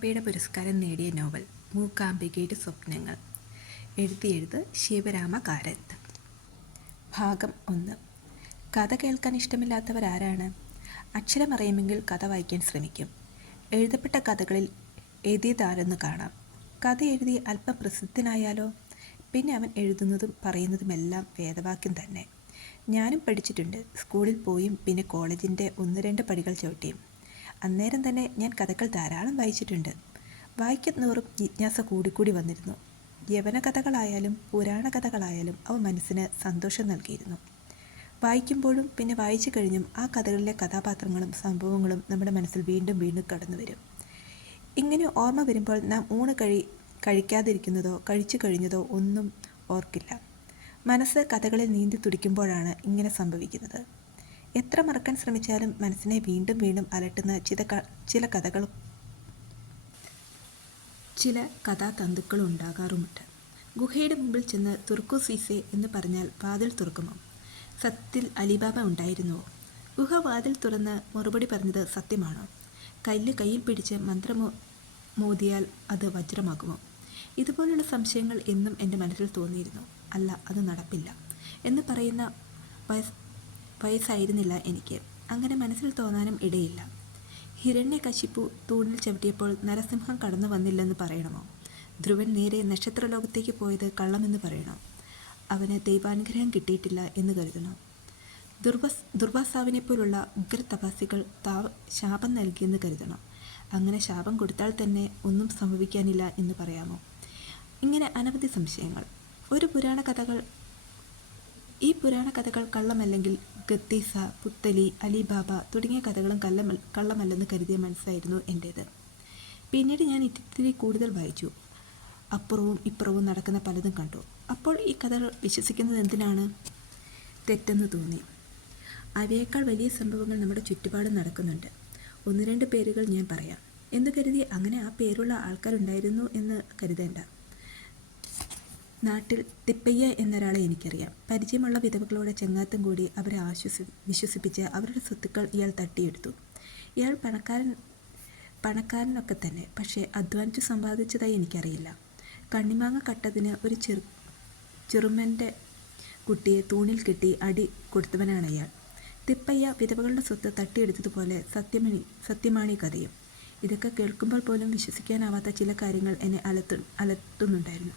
ജ്ഞാനപീഠ പുരസ്കാരം നേടിയ നോവൽ മൂകാംബികയുടെ സ്വപ്നങ്ങൾ. എഴുതിയത് ശിവരാമ കാരത്ത്. ഭാഗം 1. കഥ കേൾക്കാൻ ഇഷ്ടമില്ലാത്തവരാരാണ്? അക്ഷരമറിയുമെങ്കിൽ കഥ വായിക്കാൻ ശ്രമിക്കും. എഴുതപ്പെട്ട കഥകളിൽ എഴുതിയതാരെന്ന് കാണാം. കഥ എഴുതി അല്പം പ്രസിദ്ധനായാലോ? പിന്നെ അവൻ എഴുതുന്നതും പറയുന്നതുമെല്ലാം വേദവാക്യം തന്നെ. ഞാനും പഠിച്ചിട്ടുണ്ട്. സ്കൂളിൽ പോയും പിന്നെ കോളേജിൻ്റെ 1-2 പടികൾ ചവിട്ടിയും. അന്നേരം തന്നെ ഞാൻ കഥകൾ ധാരാളം വായിച്ചിട്ടുണ്ട്. വായിക്കുന്നതോറും ജിജ്ഞാസ കൂടിക്കൂടി വന്നിരുന്നു. യവന കഥകളായാലും പുരാണ കഥകളായാലും അവ മനസ്സിന് സന്തോഷം നൽകിയിരുന്നു. വായിക്കുമ്പോഴും പിന്നെ വായിച്ചു കഴിഞ്ഞും ആ കഥകളിലെ കഥാപാത്രങ്ങളും സംഭവങ്ങളും നമ്മുടെ മനസ്സിൽ വീണ്ടും വീണ്ടും കടന്നു വരും. ഇങ്ങനെ ഓർമ്മ വരുമ്പോൾ നാം ഊണ് കഴിക്കാതിരിക്കുന്നതോ കഴിച്ചു കഴിഞ്ഞതോ ഒന്നും ഓർക്കില്ല. മനസ്സ് കഥകളിൽ നീന്തി തുടിക്കുമ്പോഴാണ് ഇങ്ങനെ സംഭവിക്കുന്നത്. എത്ര മറക്കാൻ ശ്രമിച്ചാലും മനസ്സിനെ വീണ്ടും വീണ്ടും അലട്ടുന്ന ചില കഥാതന്തുക്കളും ഉണ്ടാകാറുമുണ്ട്. ഗുഹയുടെ മുമ്പിൽ ചെന്ന് തുറക്കൂ സീസേ എന്ന് പറഞ്ഞാൽ വാതിൽ തുറക്കുമോ? സത്യത്തിൽ അലിബാബ ഉണ്ടായിരുന്നുവോ? ഗുഹ വാതിൽ തുറന്ന് മറുപടി പറഞ്ഞത് സത്യമാണോ? കല്ല് കയ്യിൽ പിടിച്ച് മോദിയാൽ അത് വജ്രമാകുമോ? ഇതുപോലുള്ള സംശയങ്ങൾ എന്നും എൻ്റെ മനസ്സിൽ തോന്നിയിരുന്നു. അല്ല, അത് നടപ്പില്ല എന്ന് പറയുന്ന വയസ്സായിരുന്നില്ല എനിക്ക്. അങ്ങനെ മനസ്സിൽ തോന്നാനും ഇടയില്ല. ഹിരണ്യകശിപു തൂണിൽ ചവിട്ടിയപ്പോൾ നരസിംഹം കടന്നു വന്നില്ലെന്ന് പറയണമോ? ധ്രുവൻ നേരെ നക്ഷത്രലോകത്തേക്ക് പോയത് കള്ളമെന്ന് പറയണോ? അവന് ദൈവാനുഗ്രഹം കിട്ടിയിട്ടില്ല എന്ന് കരുതണോ? ദുർവാസാവിനെപ്പോലുള്ള ഉഗ്രതപസ്സികൾ ശാപം നൽകിയെന്ന് കരുതണോ? അങ്ങനെ ശാപം കൊടുത്താൽ തന്നെ ഒന്നും സംഭവിക്കാനില്ല എന്ന് പറയാമോ? ഇങ്ങനെ അനവധി സംശയങ്ങൾ. ഈ പുരാണ കഥകൾ കള്ളമല്ലെങ്കിൽ ഗത്തീസ, പുത്തലി, അലിബാബ തുടങ്ങിയ കഥകളും കള്ളമല്ലെന്ന് കരുതിയ മനസ്സായിരുന്നു എൻ്റേത്. പിന്നീട് ഞാൻ ഇത്തിരി കൂടുതൽ വായിച്ചു. അപ്പുറവും ഇപ്പുറവും നടക്കുന്ന പലതും കണ്ടു. അപ്പോൾ ഈ കഥകൾ വിശ്വസിക്കുന്നത് എന്തിനാണ്? തെറ്റെന്ന് തോന്നി. അവയേക്കാൾ വലിയ സംഭവങ്ങൾ നമ്മുടെ ചുറ്റുപാടും നടക്കുന്നുണ്ട്. 1-2 പേരുകൾ ഞാൻ പറയാം എന്ന് കരുതി അങ്ങനെ ആ പേരുള്ള ആൾക്കാരുണ്ടായിരുന്നു എന്ന് കരുതേണ്ട. നാട്ടിൽ തിപ്പയ്യ എന്നൊരാളെ എനിക്കറിയാം. പരിചയമുള്ള വിധവകളോടെ ചെങ്ങാത്തം കൂടി അവരെ വിശ്വസിപ്പിച്ച് അവരുടെ സ്വത്തുക്കൾ ഇയാൾ തട്ടിയെടുത്തു. ഇയാൾ പണക്കാരനൊക്കെ തന്നെ, പക്ഷേ അധ്വാനിച്ച് സമ്പാദിച്ചതായി എനിക്കറിയില്ല. കണ്ണിമാങ്ങ കട്ടതിന് ഒരു ചെറുമൻ്റെ കുട്ടിയെ തൂണിൽ കെട്ടി അടി കൊടുത്തവനാണ് അയാൾ. തിപ്പയ്യ വിധവകളുടെ സ്വത്ത് തട്ടിയെടുത്തതുപോലെ സത്യമാണീ കഥയും. ഇതൊക്കെ കേൾക്കുമ്പോൾ പോലും വിശ്വസിക്കാനാവാത്ത ചില കാര്യങ്ങൾ എന്നെ അലട്ടുന്നുണ്ടായിരുന്നു.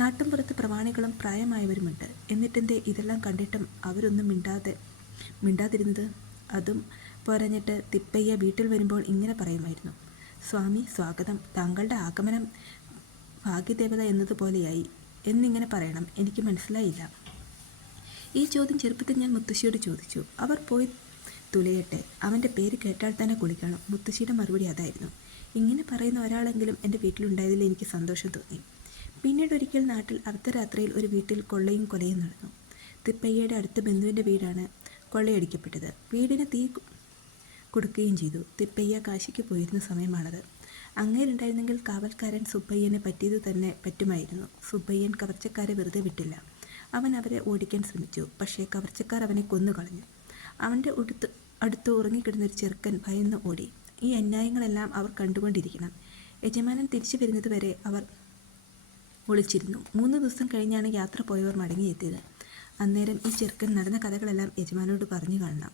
നാട്ടുംപുറത്ത് പ്രമാണികളും പ്രായമായവരുമുണ്ട്. എന്നിട്ടെന്തേ ഇതെല്ലാം കണ്ടിട്ടും അവരൊന്നും മിണ്ടാതിരുന്നത്? അതും പോരഞ്ഞിട്ട് തിപ്പയ്യ വീട്ടിൽ വരുമ്പോൾ ഇങ്ങനെ പറയുമായിരുന്നു: സ്വാമി സ്വാഗതം, താങ്കളുടെ ആഗമനം ഭാഗ്യദേവത എന്നതുപോലെയായി എന്നിങ്ങനെ പറയണം. എനിക്ക് മനസ്സിലായില്ല. ഈ ചോദ്യം ചെറുപ്പത്തിൽ ഞാൻ മുത്തശ്ശിയോട് ചോദിച്ചു. അവർ പോയി തുലയട്ടെ, അവൻ്റെ പേര് കേട്ടാൽ തന്നെ കുളിക്കണം. മുത്തശ്ശിയുടെ മറുപടി അതായിരുന്നു. ഇങ്ങനെ പറയുന്ന ഒരാളെങ്കിലും എൻ്റെ വീട്ടിലുണ്ടായതിൽ എനിക്ക് സന്തോഷം തോന്നി. പിന്നീട് ഒരിക്കൽ നാട്ടിൽ അർദ്ധരാത്രിയിൽ ഒരു വീട്ടിൽ കൊള്ളയും കൊലയും നടന്നു. തിപ്പയ്യയുടെ അടുത്ത ബന്ധുവിൻ്റെ വീടാണ് കൊള്ളയടിക്കപ്പെട്ടത്. വീടിന് തീ കൊടുക്കുകയും ചെയ്തു. തിപ്പയ്യ കാശിക്ക് പോയിരുന്ന സമയമാണത്. അങ്ങേരുണ്ടായിരുന്നെങ്കിൽ കാവൽക്കാരൻ സുബ്ബയ്യനെ പറ്റിയത് തന്നെ പറ്റുമായിരുന്നു. സുബ്ബയ്യൻ കവർച്ചക്കാരെ വെറുതെ വിട്ടില്ല. അവൻ അവരെ ഓടിക്കാൻ ശ്രമിച്ചു. പക്ഷേ കവർച്ചക്കാർ അവനെ കൊന്നുകളഞ്ഞു. അവൻ്റെ അടുത്ത് ഉറങ്ങിക്കിടന്നൊരു ചെറുക്കൻ ഭയന്ന് ഓടി. ഈ അന്യായങ്ങളെല്ലാം അവർ കണ്ടുകൊണ്ടിരിക്കണം. യജമാനൻ തിരിച്ചു വരുന്നത് വരെ അവർ ഒളിച്ചിരുന്നു. 3 ദിവസം കഴിഞ്ഞാണ് യാത്ര പോയവർ മടങ്ങിയെത്തിയത്. അന്നേരം ഈ ചെറുക്കൻ നടന്ന കഥകളെല്ലാം യജമാനോട് പറഞ്ഞു കാണണം.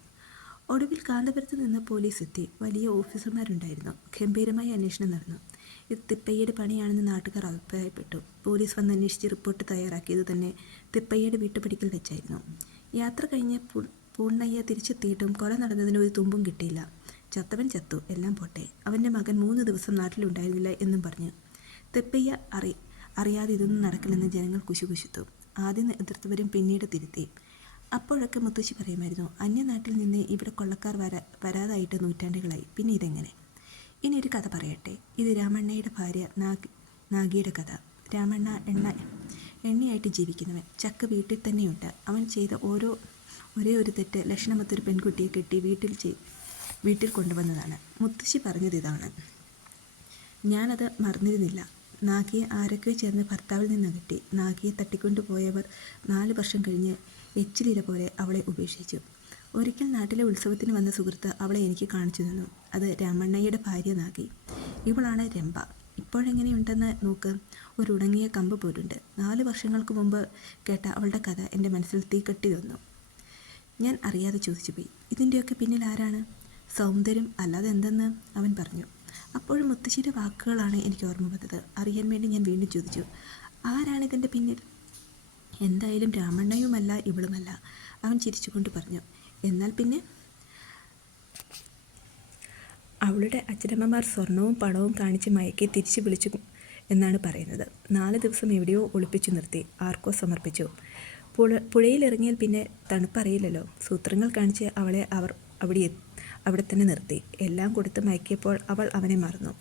ഒടുവിൽ കാന്തപുരത്ത് നിന്ന് പോലീസ് എത്തി. വലിയ ഓഫീസർമാരുണ്ടായിരുന്നു. ഗംഭീരമായ അന്വേഷണം നടന്നു. ഇത് തിപ്പയ്യയുടെ പണിയാണെന്ന് നാട്ടുകാർ അഭിപ്രായപ്പെട്ടു. പോലീസ് വന്ന് അന്വേഷിച്ച് റിപ്പോർട്ട് തയ്യാറാക്കിയത് തന്നെ തിപ്പയ്യയുടെ വീട്ടുപടിക്കൽ വെച്ചായിരുന്നു. യാത്ര കഴിഞ്ഞ് പൂർണ്ണയ്യ തിരിച്ചെത്തിയിട്ടും കൊല നടന്നതിന് ഒരു തുമ്പും കിട്ടിയില്ല. ചത്തവൻ ചത്തു, എല്ലാം പോട്ടെ. അവൻ്റെ മകൻ 3 ദിവസം നാട്ടിലുണ്ടായിരുന്നില്ല എന്നും പറഞ്ഞു. തിപ്പയ്യ അറിയാതെ ഇതൊന്നും നടക്കില്ലെന്ന് ജനങ്ങൾ കുശുകുശുത്തു. ആദ്യം എതിർത്തവരും പിന്നീട് തിരുത്തി. അപ്പോഴൊക്കെ മുത്തശ്ശി പറയുമായിരുന്നു: അന്യനാട്ടിൽ നിന്ന് ഇവിടെ കൊള്ളക്കാർ വരാതായിട്ട് നൂറ്റാണ്ടുകളായി, പിന്നെ ഇതെങ്ങനെ? ഇനി ഒരു കഥ പറയട്ടെ. ഇത് രാമണ്ണയുടെ ഭാര്യ നാഗിയുടെ കഥ. രാമണ്ണ എണ്ണയായിട്ട് ജീവിക്കുന്നവൻ. ചക്ക വീട്ടിൽ തന്നെയുണ്ട്. അവൻ ചെയ്ത ഒരേ ഒരു തെറ്റ് ലക്ഷണമൊത്തൊരു പെൺകുട്ടിയെ കെട്ടി വീട്ടിൽ കൊണ്ടുവന്നതാണ്. മുത്തശ്ശി പറഞ്ഞത് ഇതാണ്. ഞാനത് മറന്നിരുന്നില്ല. നാഗിയെ ആരൊക്കെയോ ചേർന്ന് ഭർത്താവിൽ നിന്നകറ്റി. നാഗിയെ തട്ടിക്കൊണ്ടുപോയവർ 4 വർഷം കഴിഞ്ഞ് എച്ചിലിര പോലെ അവളെ ഉപേക്ഷിച്ചു. ഒരിക്കൽ നാട്ടിലെ ഉത്സവത്തിന് വന്ന സുഹൃത്ത് അവളെ എനിക്ക് കാണിച്ചു തന്നു. അത് രാമണ്ണയ്യയുടെ ഭാര്യ നാഗി. ഇവളാണ് രംഭ. ഇപ്പോഴെങ്ങനെയുണ്ടെന്ന് നോക്ക്. ഒരു ഉണങ്ങിയ കമ്പ് പോലുണ്ട്. 4 വർഷങ്ങൾക്ക് മുമ്പ് കേട്ട അവളുടെ കഥ എൻ്റെ മനസ്സിൽ തീക്കട്ടി തന്നു. ഞാൻ അറിയാതെ ചോദിച്ചുപോയി, ഇതിൻ്റെയൊക്കെ പിന്നിൽ ആരാണ്? സൗന്ദര്യം അല്ലാതെ എന്തെന്ന് അവൻ പറഞ്ഞു. അപ്പോഴും മുത്തശ്ശിയുടെ വാക്കുകളാണ് എനിക്ക് ഓർമ്മ വന്നത്. അറിയാൻ വേണ്ടി ഞാൻ വീണ്ടും ചോദിച്ചു, ആരാണിതിൻ്റെ പിന്നിൽ? എന്തായാലും രാമണ്ണയുമല്ല ഇവളുമല്ല, അവൻ ചിരിച്ചുകൊണ്ട് പറഞ്ഞു. എന്നാൽ പിന്നെ? അവളുടെ അച്ഛനമ്മമാർ സ്വർണവും പണവും കാണിച്ച് മയക്കി തിരിച്ചു വിളിച്ചു എന്നാണ് പറയുന്നത്. 4 ദിവസം എവിടെയോ ഒളിപ്പിച്ചു നിർത്തി, ആർക്കോ സമർപ്പിച്ചു. പുഴയിലിറങ്ങിയാൽ പിന്നെ തണുപ്പറിയില്ലല്ലോ. സൂത്രങ്ങൾ കാണിച്ച് അവളെ അവർ അവിടെ തന്നെ നിർത്തി. എല്ലാം കൊടുത്ത് മയക്കിയപ്പോൾ അവൾ അവനെ മറന്നു.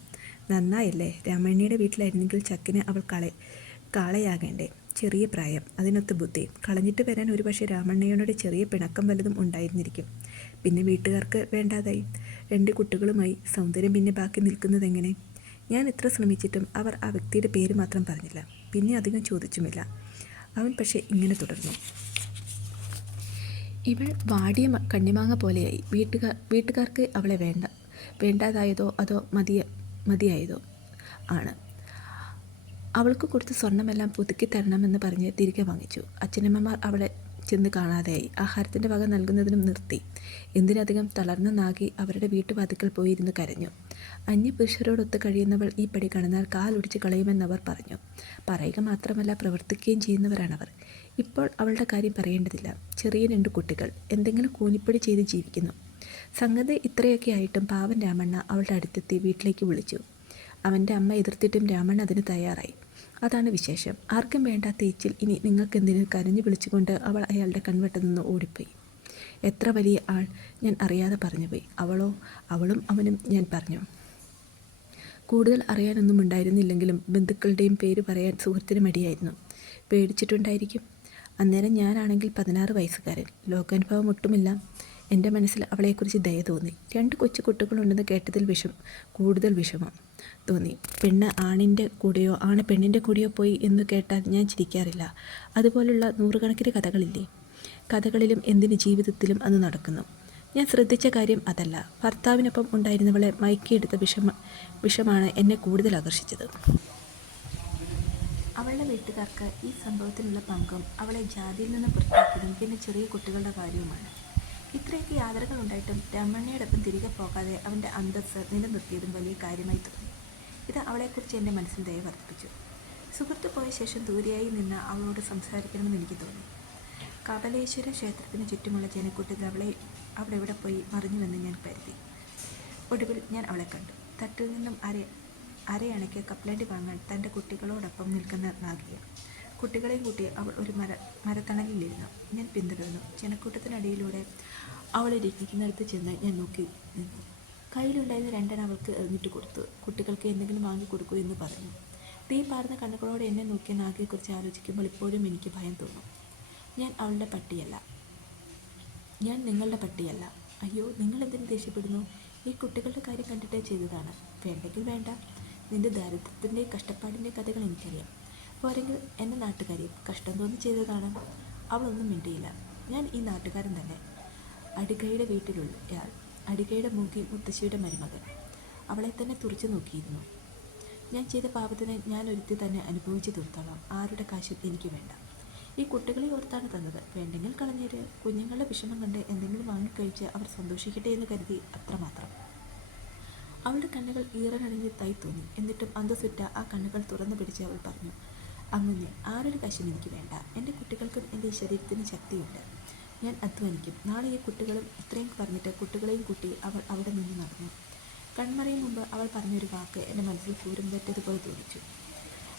നന്നായല്ലേ? രാമണ്ണയുടെ വീട്ടിലായിരുന്നെങ്കിൽ ചക്കിന് അവൾ കാളയാകേണ്ടേ. ചെറിയ പ്രായം, അതിനൊത്ത ബുദ്ധി. കളഞ്ഞിട്ട് വരാൻ ഒരുപക്ഷെ രാമണ്ണയോട് ചെറിയ പിണക്കം വല്ലതും ഉണ്ടായിരുന്നിരിക്കും. പിന്നെ വീട്ടുകാർക്ക് വേണ്ടാതായി. 2 കുട്ടികളുമായി സൗന്ദര്യം പിന്നെ ബാക്കി നിൽക്കുന്നതെങ്ങനെ? ഞാൻ എത്ര ശ്രമിച്ചിട്ടും അവർ ആ വ്യക്തിയുടെ പേര് മാത്രം പറഞ്ഞില്ല. പിന്നെ അധികം ചോദിച്ചുമില്ല. അവൻ പക്ഷേ ഇങ്ങനെ തുടർന്നു. ഇവൾ വാടിയ കണ്ണിമാങ്ങ പോലെയായി. വീട്ടുകാർക്ക് അവളെ വേണ്ടാതായതോ അതോ മതിയായതോ ആണ്. അവൾക്ക് കൊടുത്ത സ്വർണ്ണമെല്ലാം പുതുക്കി തരണമെന്ന് പറഞ്ഞ് തിരികെ വാങ്ങിച്ചു. അച്ഛനമ്മമാർ അവളെ ചെന്ന് കാണാതെയായി. ആഹാരത്തിൻ്റെ വക നൽകുന്നതിനും നിർത്തി. എന്തിനധികം തളർന്ന നാഗി അവരുടെ വീട്ടുവാതിക്കൽ പോയിരുന്ന് കരഞ്ഞു. അന്യപുരുഷരോടൊത്ത് കഴിയുന്നവൾ ഈ പടി കാണുന്നാൽ കാലൊടിച്ച് കളയുമെന്നവർ പറഞ്ഞു. പറയുക മാത്രമല്ല, പ്രവർത്തിക്കുകയും ചെയ്യുന്നവരാണവർ. ഇപ്പോൾ അവളുടെ കാര്യം പറയേണ്ടതില്ല. ചെറിയ 2 കുട്ടികൾ, എന്തെങ്കിലും കൂലിപ്പണി ചെയ്ത് ജീവിക്കുന്നു. സംഗതി ഇത്രയൊക്കെ ആയിട്ടും പാവൻ രാമണ്ണ അവളുടെ അടുത്തെത്തി വീട്ടിലേക്ക് വിളിച്ചു. അവൻ്റെ അമ്മ എതിർത്തിട്ടും രാമണ്ണ അതിന് തയ്യാറായി. അതാണ് വിശേഷം. ആർക്കും വേണ്ടാത്ത ഈച്ചിൽ ഇനി നിങ്ങൾക്കെന്തിന്? കരഞ്ഞു വിളിച്ചുകൊണ്ട് അവൾ അയാളുടെ കൺവെട്ടു നിന്ന് ഓടിപ്പോയി. എത്ര വലിയ ആൾ, ഞാൻ അറിയാതെ പറഞ്ഞുപോയി. അവളും അവനും ഞാൻ പറഞ്ഞു. കൂടുതൽ അറിയാനൊന്നും ഉണ്ടായിരുന്നില്ലെങ്കിലും ബന്ധുക്കളുടെയും പേര് പറയാൻ സുഹൃത്തിന് മടിയായിരുന്നു. പേടിച്ചിട്ടുണ്ടായിരിക്കും. അന്നേരം ഞാനാണെങ്കിൽ 16 വയസ്സുകാരൻ. ലോകാനുഭവം ഒട്ടുമില്ല. എൻ്റെ മനസ്സിൽ അവളെക്കുറിച്ച് ദയ തോന്നി. 2 കൊച്ചു കുട്ടികളുണ്ടെന്ന് കേട്ടതിൽ കൂടുതൽ വിഷമം തോന്നി. പെണ്ണ് ആണിൻ്റെ കൂടെയോ ആണ് പെണ്ണിൻ്റെ കൂടെയോ പോയി എന്ന് കേട്ടാൽ ഞാൻ ചിരിക്കാറില്ല. അതുപോലുള്ള 100 കണക്കിന് കഥകളില്ലേ? കഥകളിലും എന്തിന് ജീവിതത്തിലും അത് നടക്കുന്നു. ഞാൻ ശ്രദ്ധിച്ച കാര്യം അതല്ല. ഭർത്താവിനൊപ്പം ഉണ്ടായിരുന്നവളെ മയക്കിയെടുത്ത വിഷമാണ് എന്നെ കൂടുതൽ ആകർഷിച്ചത്. അവളുടെ വീട്ടുകാർക്ക് ഈ സംഭവത്തിനുള്ള പങ്കും അവളെ ജാതിയിൽ നിന്ന് പുറത്താക്കിയതും പിന്നെ ചെറിയ കുട്ടികളുടെ കാര്യവുമാണ്. ഇത്രയൊക്കെ യാതനകൾ ഉണ്ടായിട്ടും രാമണ്ണയോടൊപ്പം തിരികെ പോകാതെ അവൻ്റെ അന്തസ്സ് നിലനിർത്തിയതും വലിയ കാര്യമായി തോന്നി. ഇത് അവളെക്കുറിച്ച് എൻ്റെ മനസ്സിൽ ദയ വർദ്ധിപ്പിച്ചു. സുഹൃത്ത് പോയ ശേഷം ദൂരെയായി നിന്ന് അവളോട് സംസാരിക്കണമെന്ന് എനിക്ക് തോന്നി. കപലേശ്വര ക്ഷേത്രത്തിന് ചുറ്റുമുള്ള ജനക്കൂട്ടത്തിൽ അവിടെ എവിടെ പോയി മറിഞ്ഞുവെന്ന് ഞാൻ കരുതി. ഒടുവിൽ ഞാൻ അവളെ കണ്ടു. തട്ടിൽ നിന്നും അരയണയ്ക്ക് കപ്പലണ്ടി വാങ്ങാൻ തൻ്റെ കുട്ടികളോടൊപ്പം നിൽക്കുന്ന നാഗിക. കുട്ടികളെയും കൂട്ടി അവൾ ഒരു മരത്തണലിലിരുന്നു. ഞാൻ പിന്തുടർന്നു. ജനക്കൂട്ടത്തിനടിയിലൂടെ അവളിരിക്കുന്നിടത്ത് ചെന്ന് ഞാൻ നോക്കി നിന്നു. കയ്യിലുണ്ടായിരുന്ന 2 അവൾക്ക് എറിഞ്ഞിട്ട് കൊടുത്തു. കുട്ടികൾക്ക് എന്തെങ്കിലും വാങ്ങിക്കൊടുക്കൂ എന്ന് പറഞ്ഞു. തീ പാർന്ന കണ്ണുകളോടെ എന്നെ നോക്കിയ നാഗിയെക്കുറിച്ച് ആലോചിക്കുമ്പോൾ ഇപ്പോഴും എനിക്ക് ഭയം തോന്നും. ഞാൻ അവളുടെ പട്ടിയല്ല. ഞാൻ നിങ്ങളുടെ പട്ടിയല്ല. അയ്യോ, നിങ്ങളെന്തിനു ദേഷ്യപ്പെടുന്നു? ഈ കുട്ടികളുടെ കാര്യം കണ്ടിട്ടേ ചെയ്തതാണ്. വേണ്ടെങ്കിൽ വേണ്ട. നിന്റെ ദാരിദ്ര്യത്തിൻ്റെ കഷ്ടപ്പാടിൻ്റെ കഥകൾ എനിക്കറിയാം. പോരെങ്കിൽ എൻ്റെ നാട്ടുകാരിയും കഷ്ടം തോന്നി ചെയ്തതാണ്. അവളൊന്നും മിണ്ടിയില്ല. ഞാൻ ഈ നാട്ടുകാരൻ തന്നെ. അടികയുടെ വീട്ടിലുള്ളയാൾ, അടികയുടെ മൂക്കി മുത്തശ്ശിയുടെ മരുമകൻ. അവളെ തന്നെ തുറച്ചു നോക്കിയിരുന്നു. ഞാൻ ചെയ്ത പാപത്തിന് ഞാൻ ഒരുത്തി തന്നെ അനുഭവിച്ചു തീർത്തോളാം. ആരുടെ കാശും എനിക്ക് വേണ്ട. ഈ കുട്ടികളെ ഓർത്താണ് തന്നത്. വേണ്ടെങ്കിൽ കളഞ്ഞേര്. കുഞ്ഞുങ്ങളുടെ വിഷമം കണ്ട് എന്തെങ്കിലും വാങ്ങിക്കഴിച്ച് അവർ സന്തോഷിക്കട്ടെ എന്ന് കരുതി, അത്രമാത്രം. അവളുടെ കണ്ണുകൾ ഈറനണിഞ്ഞതായി തോന്നി. എന്നിട്ടും അന്തസ്സുറ്റ ആ കണ്ണുകൾ തുറന്നു പിടിച്ച് അവൾ പറഞ്ഞു, അങ്ങനെ ആരുടെ കാശും എനിക്ക് വേണ്ട. എൻ്റെ കുട്ടികൾക്കും എൻ്റെ ശരീരത്തിന് ശക്തിയുണ്ട്. ഞാൻ അധ്വാനിക്കും. നാളെ ഈ കുട്ടികളും ഇത്രയും പറഞ്ഞിട്ട് കുട്ടികളെയും കൂട്ടി അവൾ അവിടെ നിന്ന് നടന്നു. കൺമറയും മുമ്പ് അവൾ പറഞ്ഞൊരു വാക്ക് എൻ്റെ മനസ്സിൽ പൂരം പറ്റതുപോലെ തോന്നിച്ചു.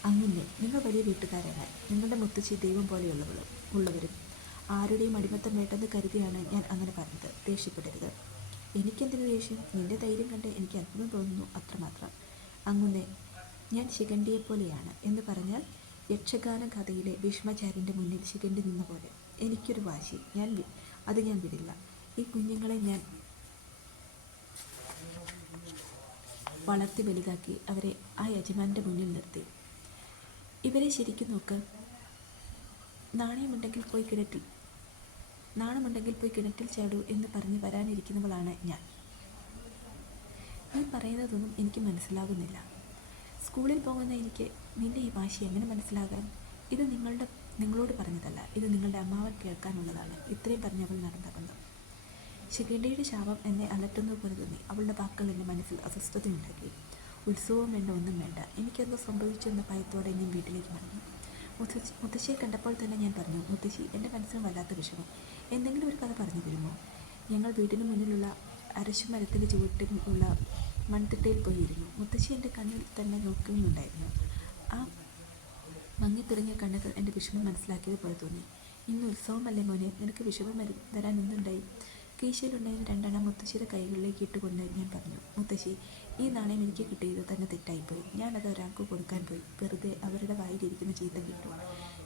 അങ്ങനെ നിങ്ങൾ വലിയ വീട്ടുകാരാണ്. നിങ്ങളുടെ മുത്തശ്ശി ദൈവം പോലെയുള്ളവരും ആരുടെയും അടിമത്തം വേണ്ടെന്ന് കരുതിയാണ് ഞാൻ അങ്ങനെ പറഞ്ഞത്. ദേഷ്യപ്പെടരുത്. എനിക്കെന്തിനു ദേഷ്യം? നിന്റെ ധൈര്യം കണ്ട് എനിക്ക് അത്ഭുതം തോന്നുന്നു, അത്രമാത്രം. അങ്ങനെ ഞാൻ ശിഖണ്ഡിയെപ്പോലെയാണ് എന്ന് പറഞ്ഞാൽ യക്ഷഗാന കഥയിലെ ഭീഷ്മാചാര്യൻ്റെ മുന്നിൽ ശിഖണ്ഡി നിന്ന പോലെ. എനിക്കൊരു വാശി. അത് ഞാൻ വിടില്ല. ഈ കുഞ്ഞുങ്ങളെ ഞാൻ വളർത്തി വലുതാക്കി അവരെ ആ യജമാൻ്റെ മുന്നിൽ നിർത്തി. ഇവരെ ശരിക്കും നോക്ക്. നാണയമുണ്ടെങ്കിൽ പോയി കിണറ്റിൽ നാണമുണ്ടെങ്കിൽ പോയി കിണറ്റിൽ ചാടൂ എന്ന് പറഞ്ഞ് വരാനിരിക്കുന്നവളാണ് ഞാൻ. നീ പറയുന്നതൊന്നും എനിക്ക് മനസ്സിലാകുന്നില്ല. സ്കൂളിൽ പോകുന്ന എനിക്ക് നിന്റെ ഈ വാശി എങ്ങനെ മനസ്സിലാകാം? ഇത് നിങ്ങളോട് പറഞ്ഞതല്ല, ഇത് നിങ്ങളുടെ അമ്മാവൻ കേൾക്കാനുള്ളതാണ്. ഇത്രയും പറഞ്ഞ് അവൾ നടന്നകന്നു. ശിഖണ്ഡിയുടെ ശാപം എന്നെ അലട്ടുന്നത് പോലെ തോന്നി. അവളുടെ വാക്കുകൾ എൻ്റെ മനസ്സിൽ അസ്വസ്ഥതയുണ്ടാക്കി. ഉത്സവവും വേണ്ട, ഒന്നും വേണ്ട. എനിക്കെന്തോ സംഭവിച്ചു എന്ന ഭയത്തോടെ ഞാൻ വീട്ടിലേക്ക് മടങ്ങി. മുത്തശ്ശിയെ കണ്ടപ്പോൾ തന്നെ ഞാൻ പറഞ്ഞു, മുത്തശ്ശി, എൻ്റെ മനസ്സിന് വല്ലാത്ത വിഷമം. എന്തെങ്കിലും ഒരു കഥ പറഞ്ഞു തരുമോ? ഞങ്ങൾ വീടിന് മുന്നിലുള്ള അരശുമരത്തിൻ്റെ ചുവട്ടിലുള്ള മൺതിട്ടയിൽ പോയിരുന്നു. മുത്തശ്ശി എൻ്റെ കണ്ണിൽ തന്നെ നോക്കുന്നുണ്ടായിരുന്നു. ആ മങ്ങിത്തുടങ്ങിയ കണ്ണുകൾ എൻ്റെ വിഷമം മനസ്സിലാക്കിയതുപോലെ തോന്നി. ഇന്ന് ഉത്സവമല്ലേ മോനെ, നിനക്ക് വിഷമം വരാൻ എന്തുണ്ടായി? കീശയിലുണ്ടായിരുന്ന 2 അണ മുത്തശ്ശിയുടെ കൈകളിലേക്ക് ഇട്ടുകൊണ്ട് ഞാൻ പറഞ്ഞു, മുത്തശ്ശി, ഈ നാണയം എനിക്ക് കിട്ടിയത് തന്നെ തെറ്റായിപ്പോയി. ഞാനത് ഒരാൾക്ക് കൊടുക്കാൻ പോയി. വെറുതെ അവരുടെ വായിലിരിക്കുന്ന ചീത്ത കിട്ടും.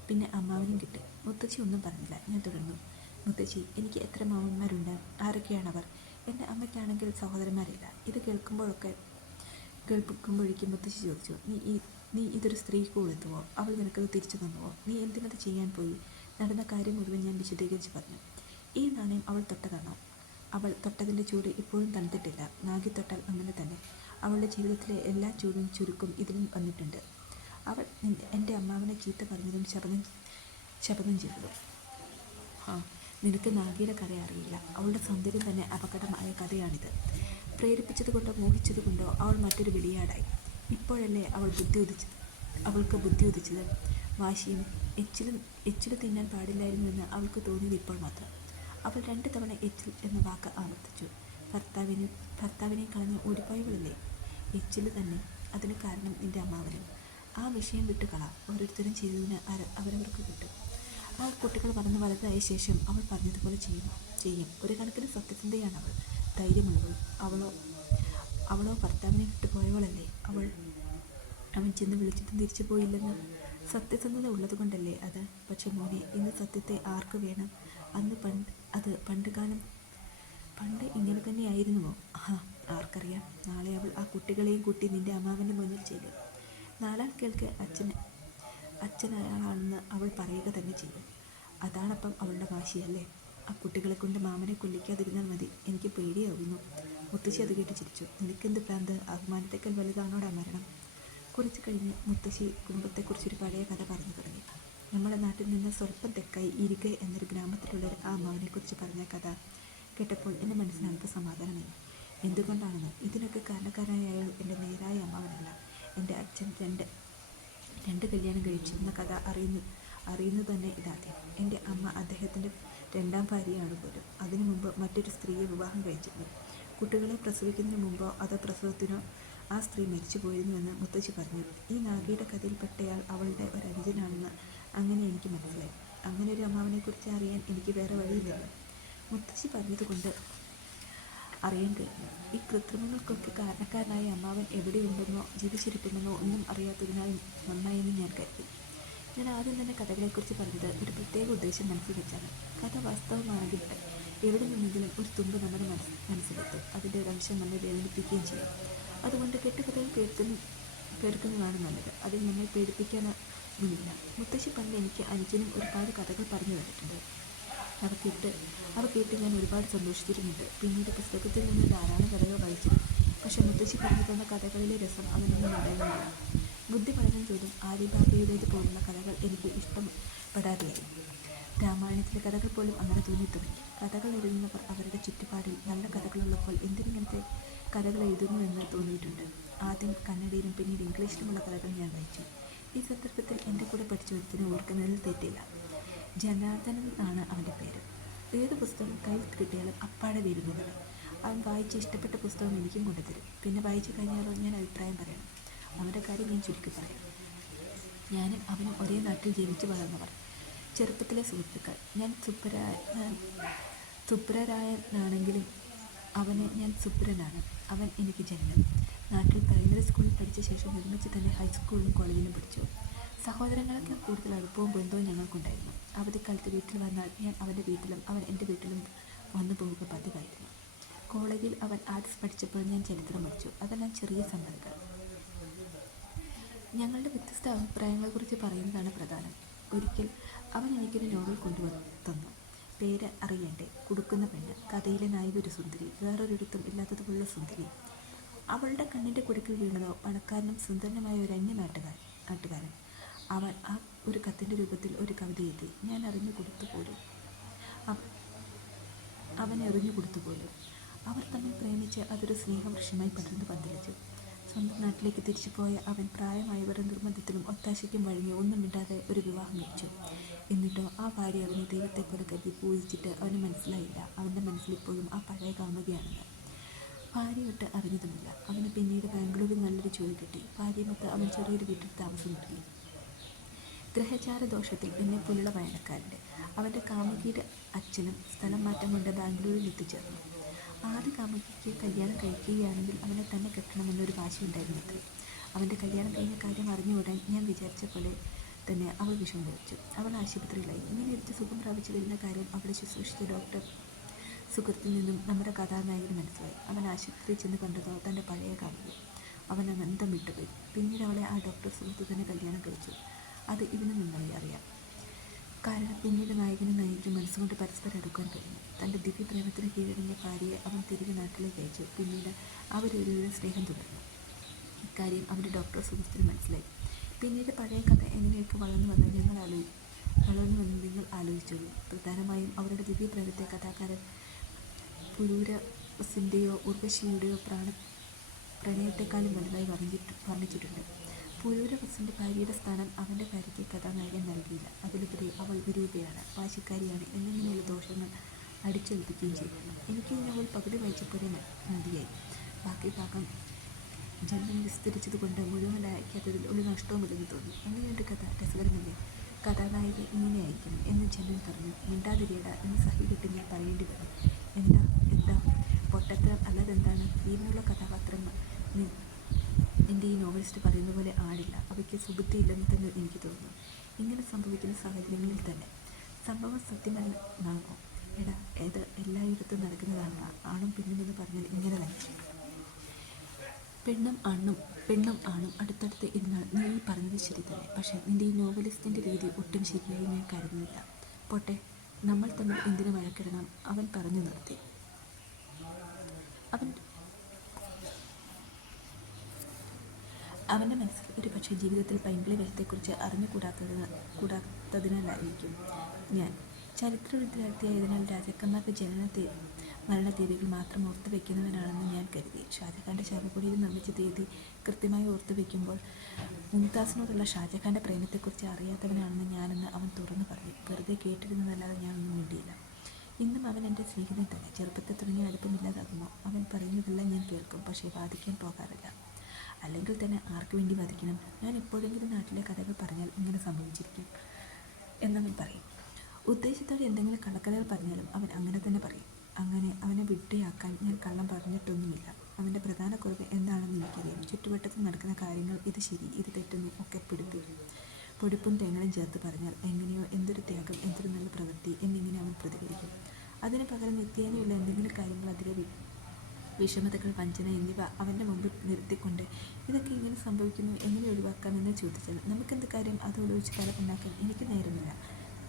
പിന്നെ അമ്മാവനും കിട്ടി. മുത്തശ്ശി ഒന്നും പറഞ്ഞില്ല. ഞാൻ തുടർന്നു, മുത്തശ്ശി, എനിക്ക് എത്ര മാമന്മാരുണ്ട്? ആരൊക്കെയാണവർ? എൻ്റെ അമ്മയ്ക്കാണെങ്കിൽ സഹോദരന്മാരില്ല. ഇത് കേൾക്കുമ്പോഴേക്കും മുത്തശ്ശി ചോദിച്ചു, നീ ഇതൊരു സ്ത്രീക്ക് കൊടുത്തുവോ? അവൾ നിനക്കത് തിരിച്ചു തന്നുവോ? നീ എന്തിനത് ചെയ്യാൻ പോയി? നടന്ന കാര്യം മുഴുവൻ ഞാൻ വിശദീകരിച്ച് പറഞ്ഞു. ഈ നാണയം അവൾ തൊട്ടതാണോ? അവൾ തൊട്ടതിൻ്റെ ചൂട് ഇപ്പോഴും തണുത്തിട്ടില്ല. നാഗി തൊട്ടാൽ അങ്ങനെ തന്നെ. അവളുടെ ജീവിതത്തിലെ എല്ലാ ചൂടും ചുരുക്കും ഇതിലും വന്നിട്ടുണ്ട്. അവൾ എൻ്റെ അമ്മാവനെ ചീത്ത പറഞ്ഞതും ശപഥം ചെയ്തതും. നിനക്ക് നാഗിയുടെ കഥ അറിയില്ല. അവളുടെ സൗന്ദര്യം തന്നെ അപകടമായ കഥയാണിത്. പ്രേരിപ്പിച്ചതുകൊണ്ടോ മോഹിച്ചതുകൊണ്ടോ അവൾ മറ്റൊരു വെളിയാടായി. ഇപ്പോഴല്ലേ അവൾക്ക് ബുദ്ധി ഉദിച്ചത്. വാശിയും എച്ചില് തിന്നാൻ പാടില്ലായിരുന്നുവെന്ന് അവൾക്ക് തോന്നിയത് ഇപ്പോൾ മാത്രം. അവൾ 2 തവണ എച്ചിൽ എന്ന വാക്ക് ആവർത്തിച്ചു. ഭർത്താവിനെ കളഞ്ഞ് ഓടിപ്പോയവളല്ലേ? എച്ചില് തന്നെ. അതിന് കാരണം നിന്റെ അമ്മാവനും. ആ വിഷയം വിട്ടുകള. ഓരോരുത്തരും ചെയ്തതിന് അവരവർക്ക് കിട്ടും. ആ കുട്ടികൾ വളർന്ന് വലുതായ ശേഷം അവൾ പറഞ്ഞതുപോലെ ചെയ്യും. ഒരു കണക്കിന് സത്യസന്ധയാണ് അവൾ, ധൈര്യമുള്ളവൾ. അവളോ ഭർത്താവിനെ വിട്ടുപോയവളല്ലേ? അവൻ ചെന്ന് വിളിച്ചിട്ടും തിരിച്ചു പോയില്ലെന്ന്. സത്യസന്ധത ഉള്ളതുകൊണ്ടല്ലേ അത്? പക്ഷെ മോനെ, ഇന്ന് സത്യത്തെ ആർക്ക് വേണം? പണ്ട് ഇങ്ങനെ തന്നെയായിരുന്നുവോ? ആർക്കറിയാം. നാളെ അവൾ ആ കുട്ടികളെയും കൂട്ടി നിന്റെ അമ്മാവൻ്റെ മുന്നിൽ ചെല്ലും. നാലാൾ കേൾക്കെ അച്ഛൻ അയാളാണെന്ന് അവൾ പറയുക തന്നെ ചെയ്യും. അതാണപ്പം അവളുടെ വാശിയല്ലേ? ആ കുട്ടികളെ കൊണ്ട് മാമനെ കൊല്ലിക്കാതിരുന്നാൽ മതി. എനിക്ക് പേടിയാവുന്നു. മുത്തശ്ശി അത് കേട്ട് ചിരിച്ചു. നിനക്കെന്ത് ഭ്രാന്ത്? അഭിമാനത്തേക്കാൾ വലുതാണോടാ മരണം? കുറച്ച് കഴിഞ്ഞ് മുത്തശ്ശി കുടുംബത്തെക്കുറിച്ചൊരു പഴയ കഥ പറഞ്ഞു തുടങ്ങി. നമ്മുടെ നാട്ടിൽ നിന്ന് സ്വല്പം തെക്കായി ഇരികെ എന്നൊരു ഗ്രാമത്തിലുള്ള ആ അമ്മാവനെക്കുറിച്ച് പറഞ്ഞ കഥ കേട്ടപ്പോൾ എൻ്റെ മനസ്സിന് അല്പ സമാധാനമായി. എന്തുകൊണ്ടാണെന്ന്. ഇതിനൊക്കെ കാരണക്കാരായ അയാൾ എൻ്റെ നേരായ അമ്മാവനല്ല. എൻ്റെ അച്ഛൻ രണ്ട് കല്യാണം കഴിച്ചിരുന്ന കഥ അറിയുന്നത് തന്നെ ഇതാദ്യം. എൻ്റെ അമ്മ അദ്ദേഹത്തിൻ്റെ 2ാം ഭാര്യയാണ് പോലും. അതിനു മുമ്പ് മറ്റൊരു സ്ത്രീയെ വിവാഹം കഴിച്ചിരുന്നു. കുട്ടികളെ പ്രസവിക്കുന്നതിന് മുമ്പോ അതോ പ്രസവത്തിനോ ആ സ്ത്രീ മരിച്ചു പോയിരുന്നുവെന്ന് മുത്തശ്ശി പറഞ്ഞു. ഈ നാഗിയുടെ കഥയിൽപ്പെട്ടയാൾ അവളുടെ ഒരനുജനാണെന്ന് അങ്ങനെ എനിക്ക് മനസ്സിലായി. അങ്ങനെ ഒരു അമ്മാവനെക്കുറിച്ച് അറിയാൻ എനിക്ക് വേറെ വഴിയില്ലല്ലോ. മുത്തശ്ശി പറഞ്ഞതുകൊണ്ട് അറിയാൻ കഴിഞ്ഞു. ഈ കൃത്രിമങ്ങൾക്കൊക്കെ കാരണക്കാരനായ അമ്മാവൻ എവിടെയുണ്ടെന്നോ ജീവിച്ചിരിപ്പുണ്ടെന്നോ ഒന്നും അറിയാത്തതിനാൽ നന്നായെന്ന് ഞാൻ കരുതി. ഞാൻ ആദ്യം തന്നെ കഥകളെക്കുറിച്ച് പറഞ്ഞത് ഒരു പ്രത്യേക ഉദ്ദേശം മനസ്സിൽ വെച്ചാണ്. കഥ വാസ്തവമാണെങ്കിൽ എവിടെ നിന്നെങ്കിലും ഒരു തുമ്പ് നമ്മുടെ മനസ്സിലെത്തും. അതിൻ്റെ ഒരംശം നമ്മെ വേദനിപ്പിക്കുകയും ചെയ്യും. അതുകൊണ്ട് കെട്ടുകഥകൾ കേൾക്കുന്നതാണ് നല്ലത്. അതിൽ നമ്മെ പേടിപ്പിക്കാനൊന്നുമില്ല. മുത്തശ്ശി പണ്ട് എനിക്ക് അനുജനും ഒരുപാട് കഥകൾ പറഞ്ഞു തന്നിട്ടുണ്ട്. അവ കേട്ട് ഞാൻ ഒരുപാട് സന്തോഷിച്ചിരുന്നുണ്ട്. പിന്നീട് പുസ്തകത്തിൽ നിന്ന് ധാരാളം കഥകൾ വായിച്ചിരുന്നു. പക്ഷെ മുത്തശ്ശി പറഞ്ഞു തന്ന കഥകളിലെ രസം അവനൊന്നും ഉണ്ടായിരുന്നില്ല. ബുദ്ധി പഠനം തോറും ആലിബാബയുടേത് പോലുള്ള കഥകൾ എനിക്ക് ഇഷ്ടപ്പെടാതെയായി. രാമായണത്തിലെ കഥകൾ പോലും അങ്ങനെ തോന്നിത്തുടങ്ങി. കഥകൾ എഴുതുന്നവർ അവരുടെ ചുറ്റുപാടിൽ നല്ല കഥകളുള്ളപ്പോൾ എന്തിനിങ്ങനത്തെ കഥകൾ എഴുതുന്നുവെന്ന് തോന്നിയിട്ടുണ്ട്. ആദ്യം കന്നഡയിലും പിന്നീട് ഇംഗ്ലീഷിലുമുള്ള കഥകൾ ഞാൻ വായിച്ചു. ഈ സന്ദർഭത്തിൽ എൻ്റെ കൂടെ പഠിച്ച ഒരുത്തിനെ ഓർക്കുന്നതിൽ തെറ്റില്ല. ജനാർദ്ദനൻ ആണ് അവൻ്റെ പേര്. ഏത് പുസ്തകം കയ്യിൽ കിട്ടിയാലും അപ്പാടെ വീഴുന്നവൻ. അവൻ വായിച്ച് ഇഷ്ടപ്പെട്ട പുസ്തകം എനിക്കും കൊണ്ടുതരും. പിന്നെ വായിച്ചു കഴിഞ്ഞാലോ ഞാൻ അഭിപ്രായം പറയണം. അവൻ്റെ കാര്യം ഞാൻ ചുരുക്കി പറയാം. ഞാനും അവനും ഒരേ നാട്ടിൽ ജനിച്ചു വളർന്നവർ, ചെറുപ്പത്തിലെ സുഹൃത്തുക്കൾ. ഞാൻ സുബ്രരായനാണെങ്കിലും അവന് ഞാൻ സുബ്രനാണ്. അവൻ എനിക്ക് ജന്മൻ. നാട്ടിൽ പ്രൈമറി സ്കൂളിൽ പഠിച്ച ശേഷം ഒരുമിച്ച് തന്നെ ഹൈസ്കൂളിലും കോളേജിലും പഠിച്ചു. സഹോദരങ്ങളൊക്കെ കൂടുതൽ അടുപ്പവും ബന്ധവും ഞങ്ങൾക്കുണ്ടായിരുന്നു. അവധിക്കാലത്ത് വീട്ടിൽ വന്നാൽ ഞാൻ അവൻ്റെ വീട്ടിലും അവൻ എൻ്റെ വീട്ടിലും വന്നു പോവുക പതിവായിരുന്നു. കോളേജിൽ അവൻ ആർട്സ് പഠിച്ചപ്പോൾ ഞാൻ ചരിത്രം പഠിച്ചു. അതെല്ലാം ചെറിയ സംഗതികൾ. ഞങ്ങളുടെ വ്യത്യസ്ത അഭിപ്രായങ്ങളെക്കുറിച്ച് പറയുന്നതാണ് പ്രധാനം. ഒരിക്കൽ അവൻ എനിക്കൊരു നോവൽ കൊണ്ടുവന്നു തന്നു. പേര് അറിയണ്ടേ? കൊടുക്കുന്ന പെണ്ണ്. കഥയിലെ നായിക ഒരു സുന്ദരി, വേറൊരിടത്തും ഇല്ലാത്തതുപോലുള്ള സുന്ദരി. അവളുടെ കണ്ണിൻ്റെ കുടുക്കിൽ വീണതോ പണക്കാരനും സുന്ദരനുമായ ഒരു നാട്ടുകാരൻ. അവൻ ആ ഒരു കത്തിൻ്റെ രൂപത്തിൽ ഒരു കവിത എഴുതി. ഞാൻ അറിഞ്ഞു കൊടുത്തു പോലും. അവൻ എറിഞ്ഞു കൊടുത്തു പോലും. അവർ തമ്മിൽ പ്രേമിച്ച് അതൊരു സ്നേഹവൃക്ഷമായി പടർന്നു പന്തലിച്ചു. സ്വന്തം നാട്ടിലേക്ക് തിരിച്ചു പോയ അവൻ പ്രായമായവരുടെ നിർബന്ധത്തിലും ഒത്താശയ്ക്കും വഴങ്ങി ഒന്നും മിണ്ടാതെ ഒരു വിവാഹം കഴിച്ചു. എന്നിട്ടോ ആ ഭാര്യ അവനെ ദൈവത്തെപ്പോലെ കരുതി പൂജിച്ചിട്ട് അവന് മനസ്സിലായില്ല അവൻ്റെ മനസ്സിലിപ്പോഴും ആ പഴയ കാമുകയാണെന്ന്. ഭാര്യയൊട്ട് അറിഞ്ഞതുമില്ല. അവന് പിന്നീട് ബാംഗ്ലൂരിൽ നല്ലൊരു ജോലി കിട്ടി. ഭാര്യയുമൊത്ത് അവൻ ചെറിയൊരു വീട്ടിൽ താമസം തുടങ്ങി. ഗ്രഹചാര ദോഷത്തിൽ എന്നെപ്പോലുള്ള വായനക്കാരൻ്റെ അവൻ്റെ കാമുകിയുടെ അച്ഛനും സ്ഥലം മാറ്റം കൊണ്ട് ബാംഗ്ലൂരിൽ എത്തിച്ചേർന്നു. ആദ്യ കാമുകിക്ക് കല്യാണം കഴിക്കുകയാണെങ്കിൽ അവനെ തന്നെ കെട്ടണമെന്നൊരു വാശിയുണ്ടായിരുന്നത്രേ. അവൻ്റെ കല്യാണം കഴിഞ്ഞ കാര്യം അറിഞ്ഞ ഉടൻ ഞാൻ വിചാരിച്ച പോലെ തന്നെ അവൾ വിഷം കഴിച്ചു. അവൾ ആശുപത്രിയിലായി. ഇങ്ങനെ ഇരുത്തി സുഖം പ്രാപിച്ചു വരുന്ന കാര്യം അവളെ ശുശ്രൂഷിച്ച ഡോക്ടർ സുഹൃത്തിൽ നിന്നും നമ്മുടെ കഥാനായകന് മനസ്സിലായി. അവൻ ആശുപത്രിയിൽ ചെന്ന് കണ്ടതോ തൻ്റെ പഴയ കാമുകി. അവൻ അനന്തം വിട്ടുപോയി. പിന്നീട് അവളെ ആ ഡോക്ടർ സുഹൃത്ത് തന്നെ കല്യാണം കഴിച്ചു. അത് ഇതിന് നന്നായി അറിയാം. കാരണം പിന്നീട് നായകനും നായികയ്ക്കും മനസ്സുകൊണ്ട് പരസ്പരം അടുക്കാൻ കഴിഞ്ഞു. തൻ്റെ ദിവ്യപ്രേമത്തിന് കീഴടങ്ങിയ ഭാര്യയെ അവൻ തിരികെ നാട്ടിലേക്ക് അയച്ചു. പിന്നീട് അവരൊരുവരും സ്നേഹം തുടർന്നു. ഇക്കാര്യം അവൻ്റെ ഡോക്ടർ സുഹൃത്തിന് മനസ്സിലായി. പിന്നീട് പഴയ കഥ എങ്ങനെയൊക്കെ വളർന്നുവെന്ന് നിങ്ങൾ ആലോചിച്ചുള്ളൂ. പ്രധാനമായും അവരുടെ ദിവ്യപ്രേമത്തെ കഥാകാരൻ പുരൂരവസിൻ്റെയോ ഉർവശിയുടെയോ പ്രണയത്തെക്കാളും വലുതായി വർണ്ണിച്ചിട്ടുണ്ട്. പുരൂരവസിൻ്റെ ഭാര്യയുടെ സ്ഥാനം അവൻ്റെ ഭാര്യയ്ക്ക് കഥാനായകൻ നൽകിയില്ല. അതിലുപരി അവൾ വിരൂപയാണ്, വാശിക്കാരിയാണ് എന്നിങ്ങനെയുള്ള ദോഷങ്ങൾ അടിച്ചേൽപ്പിക്കുകയും ചെയ്തിരുന്നു. എനിക്കിതിനെ അവൾ പകുതി വായിച്ചപ്പോഴേ മതിയായി. ബാക്കി ഭാഗം ജന്മം വിസ്തരിച്ചതുകൊണ്ട് മുഴുവൻ അയക്കാത്തതിൽ ഒരു നഷ്ടവുമില്ലെന്ന് തോന്നി. അങ്ങനെയൊരു കഥ രസകരമല്ലേ? കഥാനായിക ഇങ്ങനെയായിരിക്കണം എന്ന് ജന്മൻ പറഞ്ഞു. മിണ്ടാതിരിയട എന്ന് സഹികെട്ടി ഞാൻ പറയേണ്ടി വന്നു. എന്താ പൊട്ടത്തരം അല്ലാതെന്താണ്? ജീവനുള്ള കഥാപാത്രങ്ങൾ എൻ്റെ ഈ നോവലിസ്റ്റ് പറയുന്ന പോലെ ആടില്ല. അവയ്ക്ക് സുബുദ്ധിയില്ലെന്ന് തന്നെ എനിക്ക് തോന്നുന്നു. ഇങ്ങനെ സംഭവിക്കുന്ന സാഹചര്യങ്ങളിൽ തന്നെ സംഭവം സത്യമല്ലാണോ? ഏത് എല്ലായിടത്തും നടക്കുന്നതാണ്. ആണും പെണ്ണും എന്ന് പറഞ്ഞാൽ ഇങ്ങനെ തന്നെ. പെണ്ണും ആണും അടുത്തടുത്ത് ഇരുന്നാൽ നീ ഈ പറഞ്ഞത് ശരി തന്നെ. പക്ഷേ നിൻ്റെ ഈ നോവലിസ്റ്റിൻ്റെ രീതി ഒട്ടും ശരിയായി ഞാൻ കരുതുന്നില്ല. പോട്ടെ, നമ്മൾ തമ്മിൽ എന്തിനു വഴക്കിടണം? അവൻ പറഞ്ഞു നിർത്തി. അവൻ്റെ മനസ്സിൽ ഒരു പക്ഷേ ജീവിതത്തിൽ പൈങ്കിളി വേഷത്തെക്കുറിച്ച് അറിഞ്ഞുകൂടാത്തതിനാലായിരിക്കും ഞാൻ ചരിത്ര വിദ്യാർത്ഥിയായതിനാൽ രാജാക്കന്മാർക്ക് മരണത്തീയതികൾ മാത്രം ഓർത്തു വയ്ക്കുന്നവനാണെന്ന് ഞാൻ കരുതി. ഷാജഹാൻ്റെ ശവകുടീരം നിർമ്മിച്ച തീയതി കൃത്യമായി ഓർത്തു വയ്ക്കുമ്പോൾ മുംതാസിനോടുള്ള ഷാജഹാൻ്റെ പ്രേമത്തെക്കുറിച്ച് അറിയാത്തവനാണെന്ന് ഞാനെന്ന് അവൻ തുറന്നു പറഞ്ഞു. വെറുതെ കേട്ടിരുന്നതല്ലാതെ ഞാനൊന്നും മിണ്ടിയില്ല. ഇന്നും അവൻ എൻ്റെ സ്നേഹിതൻ തന്നെ. ചെറുപ്പത്തിൽ തുടങ്ങിയ അടുപ്പമില്ലാതാകുമോ? അവൻ പറയുന്നതെല്ലാം ഞാൻ കേൾക്കും, പക്ഷേ വാദിക്കാൻ പോകാറില്ല. അല്ലെങ്കിൽ തന്നെ ആർക്കു വേണ്ടി വാദിക്കണം? ഞാൻ എപ്പോഴെങ്കിലും നാട്ടിലെ കഥകൾ പറഞ്ഞാൽ ഇങ്ങനെ സംഭവിച്ചിരിക്കും എന്നവൻ പറയും. ഉദ്ദേശത്തോടെ എന്തെങ്കിലും കള്ളക്കഥകൾ പറഞ്ഞാലും അവൻ അങ്ങനെ തന്നെ പറയും. അങ്ങനെ അവനെ വിഡ്ഢിയാക്കാൻ ഞാൻ കള്ളം പറഞ്ഞിട്ടൊന്നുമില്ല. അവൻ്റെ പ്രധാന കുറവ് എന്താണെന്ന് എനിക്കറിയാം. ചുറ്റുവട്ടത്ത് നടക്കുന്ന കാര്യങ്ങൾ ഇത് ശരി ഇത് തെറ്റെന്നും ഒക്കെ പൊടിപ്പും തേങ്ങലും ചേർത്ത് പറഞ്ഞാൽ എങ്ങനെയോ എന്തൊരു ത്യാഗം, എന്തൊരു നല്ല പ്രവൃത്തി എന്നിങ്ങനെ അവൻ പ്രതികരിക്കും. അതിന് പകരം നിത്യേനയുള്ള എന്തെങ്കിലും കാര്യങ്ങൾ, അതിലെ വിഷമതകൾ, വഞ്ചന എന്നിവ അവൻ്റെ മുമ്പിൽ നിർത്തിക്കൊണ്ട് ഇതൊക്കെ ഇങ്ങനെ സംഭവിക്കുന്നു എങ്ങനെ ഒഴിവാക്കാമെന്ന് ചോദിച്ചാൽ നമുക്കെന്ത് കാര്യം അത് ഒഴിച്ച് തലമുണ്ടാക്കാൻ എനിക്ക് നേരമില്ല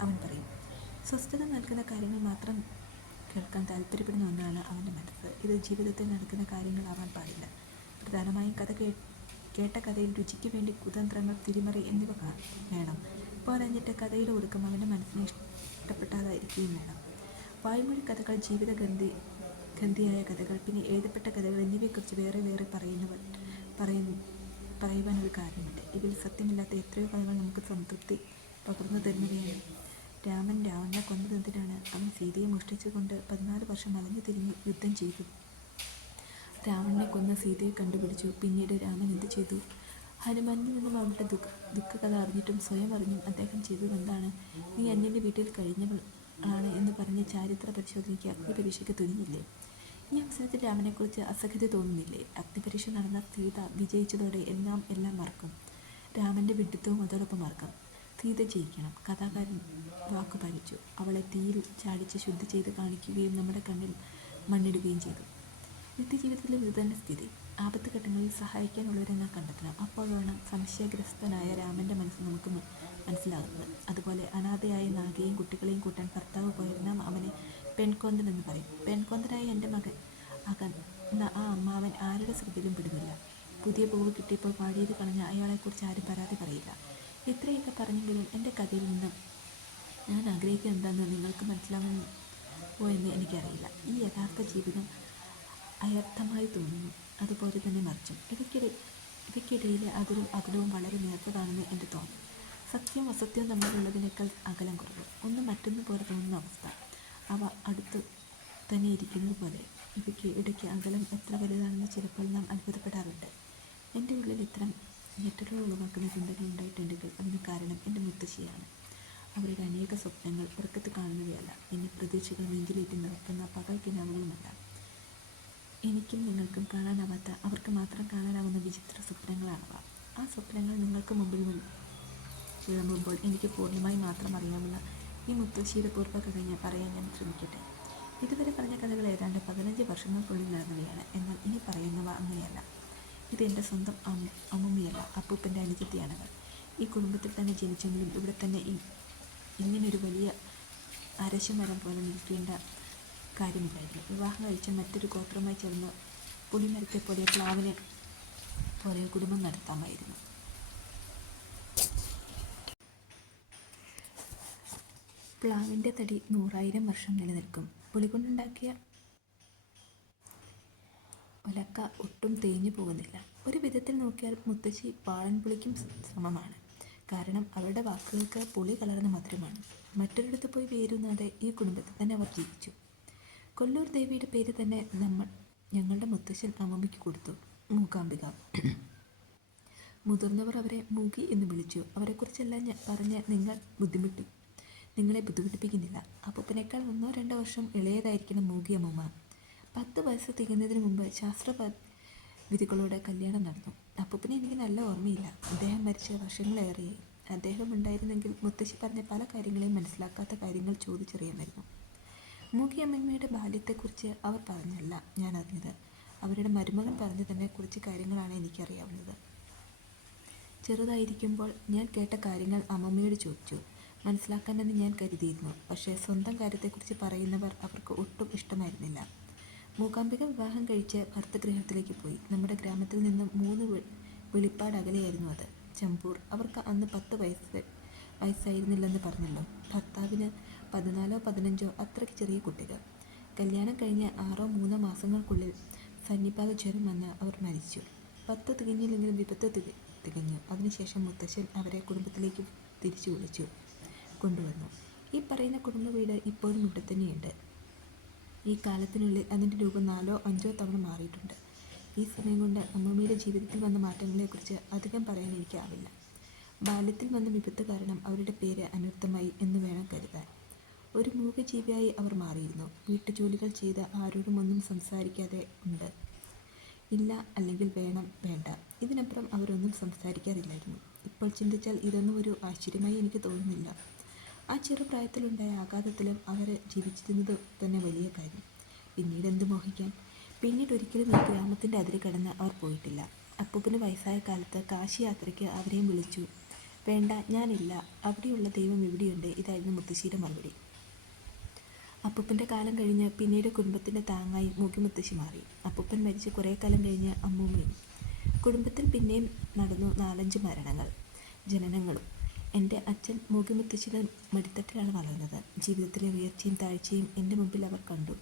അവൻ പറയും. സ്വസ്ഥത നൽകുന്ന കാര്യങ്ങൾ മാത്രം കേൾക്കാൻ താല്പര്യപ്പെടുന്ന ഒന്നാണ് അവൻ്റെ മനസ്സ്. ഇത് ജീവിതത്തിൽ നടക്കുന്ന കാര്യങ്ങളാവാൻ പാടില്ല. പ്രധാനമായും കേട്ട കഥയിൽ രുചിക്ക് വേണ്ടി കുതന്ത്രങ്ങൾ, തിരിമറി എന്നിവ വേണം. പോരാഞ്ഞിട്ട് കഥയുടെ ഒടുക്കം അവൻ്റെ മനസ്സിനെ ഇഷ്ടപ്പെട്ടാതായിരിക്കുകയും വേണം. വായ്മൊഴി കഥകൾ, ഗന്ധിയായ കഥകൾ, പിന്നെ എഴുതപ്പെട്ട കഥകൾ എന്നിവയെക്കുറിച്ച് വേറെ പറയുവാൻ ഒരു കാരണമുണ്ട്. ഇതിൽ സത്യമില്ലാത്ത എത്രയോ കഥകൾ നമുക്ക് സംതൃപ്തി പകർന്നു തരുന്നവയാണ്. രാമൻ രാവണനെ കൊന്നതെന്തിനാണ്? അവൻ സീതയെ മോഷ്ടിച്ചുകൊണ്ട് 14 വർഷം അലഞ്ഞു തിരിഞ്ഞ് യുദ്ധം ചെയ്തു. രാവണനെ കൊന്ന സീതയെ കണ്ടുപിടിച്ചു. പിന്നീട് രാമൻ എന്ത് ചെയ്തു? ഹനുമാനിൽ നിന്നും അവളുടെ ദുഃഖകഥ അറിഞ്ഞിട്ടും സ്വയം അറിഞ്ഞും അദ്ദേഹം ചെയ്തതെന്താണ്? നീ അന്യൻ്റെ വീട്ടിൽ കഴിഞ്ഞവളാണ് എന്ന് പറഞ്ഞ് ചാരിത്ര പരിശോധനയ്ക്ക് അഗ്നിപരീക്ഷയ്ക്ക് തുനിഞ്ഞില്ലേ? ഈ അവസരത്തിൽ രാമനെക്കുറിച്ച് അസഹ്യത തോന്നുന്നില്ലേ? അഗ്നിപരീക്ഷ നടന്ന സീത വിജയിച്ചതോടെ എല്ലാം മറക്കും. രാമൻ്റെ വിഡ്ഢിത്തവും അതോടൊപ്പം മറക്കും. സീത ജയിക്കണം. കഥാകാരൻ വാക്കു പാലിച്ചു. അവളെ തീയിൽ ചാടിച്ച് ശുദ്ധി ചെയ്ത് കാണിക്കുകയും നമ്മുടെ കണ്ണിൽ മണ്ണിടുകയും ചെയ്തു. നിത്യജീവിതത്തിലെ ഇത് തന്നെ സ്ഥിതി. ആപത്ത് ഘട്ടങ്ങളിൽ സഹായിക്കാനുള്ളവരെ നാം കണ്ടെത്തണം. അപ്പോൾ വേണം സംശയഗ്രസ്തനായ രാമൻ്റെ മനസ്സ് നമുക്ക് മനസ്സിലാകുന്നത്. അതുപോലെ അനാഥയായ നാഗയെയും കുട്ടികളെയും കൂട്ടാൻ ഭർത്താവ് പോയിരുന്ന അവനെ പെൺകോന്തൻ എന്ന് പറയും. പെൺകോന്തനായ എൻ്റെ മകൻ അകന്ന ആ അമ്മാവൻ ആരുടെ ശ്രദ്ധയിലും പെടുന്നില്ല. പുതിയ പൂവ് കിട്ടിയപ്പോൾ വാടിയത് കളഞ്ഞ അയാളെക്കുറിച്ച് ആരും പരാതി പറയില്ല. ഇത്രയൊക്കെ പറഞ്ഞെങ്കിലും എൻ്റെ കഥയിൽ നിന്നും ഞാൻ ആഗ്രഹിക്കുന്നത് എന്താണെന്ന് നിങ്ങൾക്ക് മനസ്സിലാവുമോ എന്ന് എനിക്കറിയില്ല. ഈ യഥാർത്ഥ ജീവിതം അയർത്ഥമായി തോന്നുന്നു, അതുപോലെ തന്നെ മറിച്ചും. ഇവയ്ക്കിടയിലെ അതിരും അകലവും വളരെ നേർത്തതാണെന്ന് എൻ്റെ തോന്നൽ. സത്യവും അസത്യവും തമ്മിലുള്ളതിനേക്കാൾ അകലം കുറവ്. ഒന്ന് മറ്റൊന്നു പോലെ തോന്നുന്ന അവസ്ഥ. അവ അടുത്തു തന്നെ ഇരിക്കുന്നത് പോലെ. ഇവയ്ക്ക് ഇടയ്ക്ക് അകലം എത്ര വലുതാണെന്ന് ചിലപ്പോൾ നാം അത്ഭുതപ്പെടാറുണ്ട്. എൻ്റെ ഉള്ളിൽ ഇത്തരം ഞെട്ടലുകൾ ഉളവാക്കുന്ന ചിന്തകൾ ഉണ്ടായിട്ടുണ്ടെങ്കിൽ അതിന് കാരണം എൻ്റെ മുത്തശ്ശിയാണ്. അവരുടെ അനേക സ്വപ്നങ്ങൾ ഉറക്കത്ത് കാണുന്നവയല്ല, പിന്നെ പ്രതീക്ഷകൾ നെഞ്ചിലേറ്റി നിറക്കുന്ന പകൽ കിനാവുകളുമല്ല. എനിക്കും നിങ്ങൾക്കും കാണാനാവാത്ത, അവർക്ക് മാത്രം കാണാനാവുന്ന വിചിത്ര സ്വപ്നങ്ങളാണവ. ആ സ്വപ്നങ്ങൾ നിങ്ങൾക്ക് മുമ്പിൽ വിളമ്പുമ്പോൾ എനിക്ക് പൂർണ്ണമായി മാത്രം അറിയാവുന്ന ഈ മുത്തശ്ശിയുടെ പൂർവ്വകഥ പറയാൻ ഞാൻ ശ്രമിക്കട്ടെ. ഇതുവരെ പറഞ്ഞ കഥകൾ ഏതാണ്ട് 15 വർഷങ്ങൾക്കുള്ളിൽ നടന്നവയാണ്. എന്നാൽ ഇനി പറയുന്നവ അങ്ങനെയല്ല. ഇത് എൻ്റെ സ്വന്തം അമ്മുമ്മയല്ല, അപ്പൂപ്പൻ്റെ അനുജത്തിയാണവർ. ഈ കുടുംബത്തിൽ തന്നെ ജനിച്ചെങ്കിലും ഇവിടെ തന്നെ ഇങ്ങനൊരു വലിയ അരശുമരം പോലെ നിൽക്കേണ്ട കാര്യമില്ലായിരുന്നു. വിവാഹം കഴിച്ച മറ്റൊരു ഗോത്രമായി ചേർന്ന് പുളിമരത്തെ പോലെ പ്ലാവിനെ പോലെ കുടുംബം നടത്താമായിരുന്നു. പ്ലാവിൻ്റെ തടി 100,000 വർഷം നിലനിൽക്കും. പുളി കൊണ്ടുണ്ടാക്കിയ ഒലക്ക ഒട്ടും തേഞ്ഞു പോകുന്നില്ല. ഒരു വിധത്തിൽ നോക്കിയാൽ മുത്തശ്ശി വാളൻപുളിക്കും സമമാണ്. കാരണം അവരുടെ വാക്കുകൾക്ക് പുളി കലർന്ന മധുരമാണ്. മറ്റൊരിടത്ത് പോയി വേരുന്നാതെ ഈ കുടുംബത്തിൽ തന്നെ അവർ ജീവിച്ചു. കൊല്ലൂർ ദേവിയുടെ പേര് തന്നെ ഞങ്ങളുടെ മുത്തശ്ശൻ അമ്മമ്മയ്ക്ക് കൊടുത്തു, മൂകാംബിക. മുതിർന്നവർ അവരെ മൂകി എന്ന് വിളിച്ചു. അവരെക്കുറിച്ചെല്ലാം പറഞ്ഞ് നിങ്ങളെ ബുദ്ധിമുട്ടിപ്പിക്കുന്നില്ല. അപ്പൂപ്പനേക്കാൾ 1-2 വർഷം ഇളയതായിരിക്കണം മൂകി അമ്മൂമ്മ. 10 വയസ്സ് തികയുന്നതിന് മുമ്പ് ശാസ്ത്ര വിധികളോടെ കല്യാണം നടന്നു. അപ്പൂപ്പനെ എനിക്ക് നല്ല ഓർമ്മയില്ല. അദ്ദേഹം മരിച്ച വർഷങ്ങളേറെയായി. അദ്ദേഹം ഉണ്ടായിരുന്നെങ്കിൽ മുത്തശ്ശി പറഞ്ഞ പല കാര്യങ്ങളെയും മനസ്സിലാക്കാത്ത കാര്യങ്ങൾ ചോദിച്ചറിയാമായിരുന്നു. മൂകി അമ്മമ്മയുടെ ബാല്യത്തെക്കുറിച്ച് അവർ പറഞ്ഞല്ല ഞാൻ അറിഞ്ഞത്. അവരുടെ മരുമകൻ പറഞ്ഞു തന്നെ കുറച്ച് കാര്യങ്ങളാണ് എനിക്കറിയാവുന്നത്. ചെറുതായിരിക്കുമ്പോൾ ഞാൻ കേട്ട കാര്യങ്ങൾ അമ്മമ്മയോട് ചോദിച്ചു മനസ്സിലാക്കാനെന്ന് ഞാൻ കരുതിയിരുന്നു. പക്ഷേ സ്വന്തം കാര്യത്തെക്കുറിച്ച് പറയുന്നവർ അവർക്ക് ഒട്ടും ഇഷ്ടമായിരുന്നില്ല. മൂകാംബിക വിവാഹം കഴിച്ച് ഭർത്തൃഗൃഹത്തിലേക്ക് പോയി. നമ്മുടെ ഗ്രാമത്തിൽ നിന്നും 3 വെളിപ്പാട് അകലെയായിരുന്നു അത്. ചമ്പൂർ. അവർക്ക് അന്ന് 10 വയസ്സായിരുന്നില്ലെന്ന് പറഞ്ഞല്ലോ. ഭർത്താവിന് 14-15 അത്രയ്ക്ക് ചെറിയ കുട്ടികൾ. കല്യാണം കഴിഞ്ഞ് 6-3 മാസങ്ങൾക്കുള്ളിൽ സന്നിപാത ജ്വരം വന്ന് അവർ മരിച്ചു. 10 തികഞ്ഞില്ലെങ്കിലും വിപത്ത് തികഞ്ഞു. അതിനുശേഷം മുത്തശ്ശൻ അവരെ കുടുംബത്തിലേക്ക് തിരിച്ചു വിളിച്ചു കൊണ്ടുവന്നു. ഈ പറയുന്ന കുടുംബ വീട് ഇപ്പോഴും ഇവിടെ തന്നെയുണ്ട്. ഈ കാലത്തിനുള്ളിൽ അതിൻ്റെ രൂപം 4-5 തവണ മാറിയിട്ടുണ്ട്. ഈ സമയം കൊണ്ട് അമ്മമ്മയുടെ ജീവിതത്തിൽ വന്ന മാറ്റങ്ങളെക്കുറിച്ച് അധികം പറയാൻ എനിക്കാവില്ല. ബാല്യത്തിൽ വന്ന വിപത്ത് കാരണം അവരുടെ പേര് അനർത്ഥമായി എന്ന് വേണം കരുതാൻ. ഒരു മൂകജീവിയായി അവർ മാറിയിരുന്നു. വീട്ടുജോലികൾ ചെയ്ത് ആരോടും ഒന്നും സംസാരിക്കാതെ ഉണ്ട്. ഇല്ല, അല്ലെങ്കിൽ വേണ്ട, ഇതിനപ്പുറം അവരൊന്നും സംസാരിക്കാറില്ലായിരുന്നു. ഇപ്പോൾ ചിന്തിച്ചാൽ ഇതൊന്നും ഒരു ആശ്ചര്യമായി എനിക്ക് തോന്നുന്നില്ല. ആ ചെറുപ്രായത്തിലുണ്ടായ ആഘാതത്തിലും അവർ ജീവിച്ചിരുന്നത് തന്നെ വലിയ കാര്യം. പിന്നീട് എന്ത് മോഹിക്കാൻ. പിന്നീട് ഒരിക്കലും ഈ ഗ്രാമത്തിൻ്റെ അതിര് കടന്ന് അവർ പോയിട്ടില്ല. അപ്പൂപ്പന് വയസ്സായ കാലത്ത് കാശി യാത്രയ്ക്ക് അവരെയും വിളിച്ചു. വേണ്ട, ഞാനില്ല, അവിടെയുള്ള ദൈവം ഇവിടെയുണ്ട്, ഇതായിരുന്നു മുത്തശ്ശിയുടെ മറുപടി. അപ്പൂപ്പൻ്റെ കാലം കഴിഞ്ഞ് പിന്നീട് കുടുംബത്തിൻ്റെ താങ്ങായി മൂകി മുത്തശ്ശി മാറി. അപ്പൂപ്പൻ മരിച്ച് കുറേ കാലം കഴിഞ്ഞ് അമ്മൂമ്മയും. കുടുംബത്തിൽ പിന്നെയും നടന്നു 4-5 മരണങ്ങൾ, ജനനങ്ങളും. എൻ്റെ അച്ഛൻ മൂകി മുത്തശ്ശിയുടെ മടിത്തട്ടിലാണ് വളർന്നത്. ജീവിതത്തിലെ ഉയർച്ചയും താഴ്ചയും എൻ്റെ മുമ്പിൽ അവർ കണ്ടു.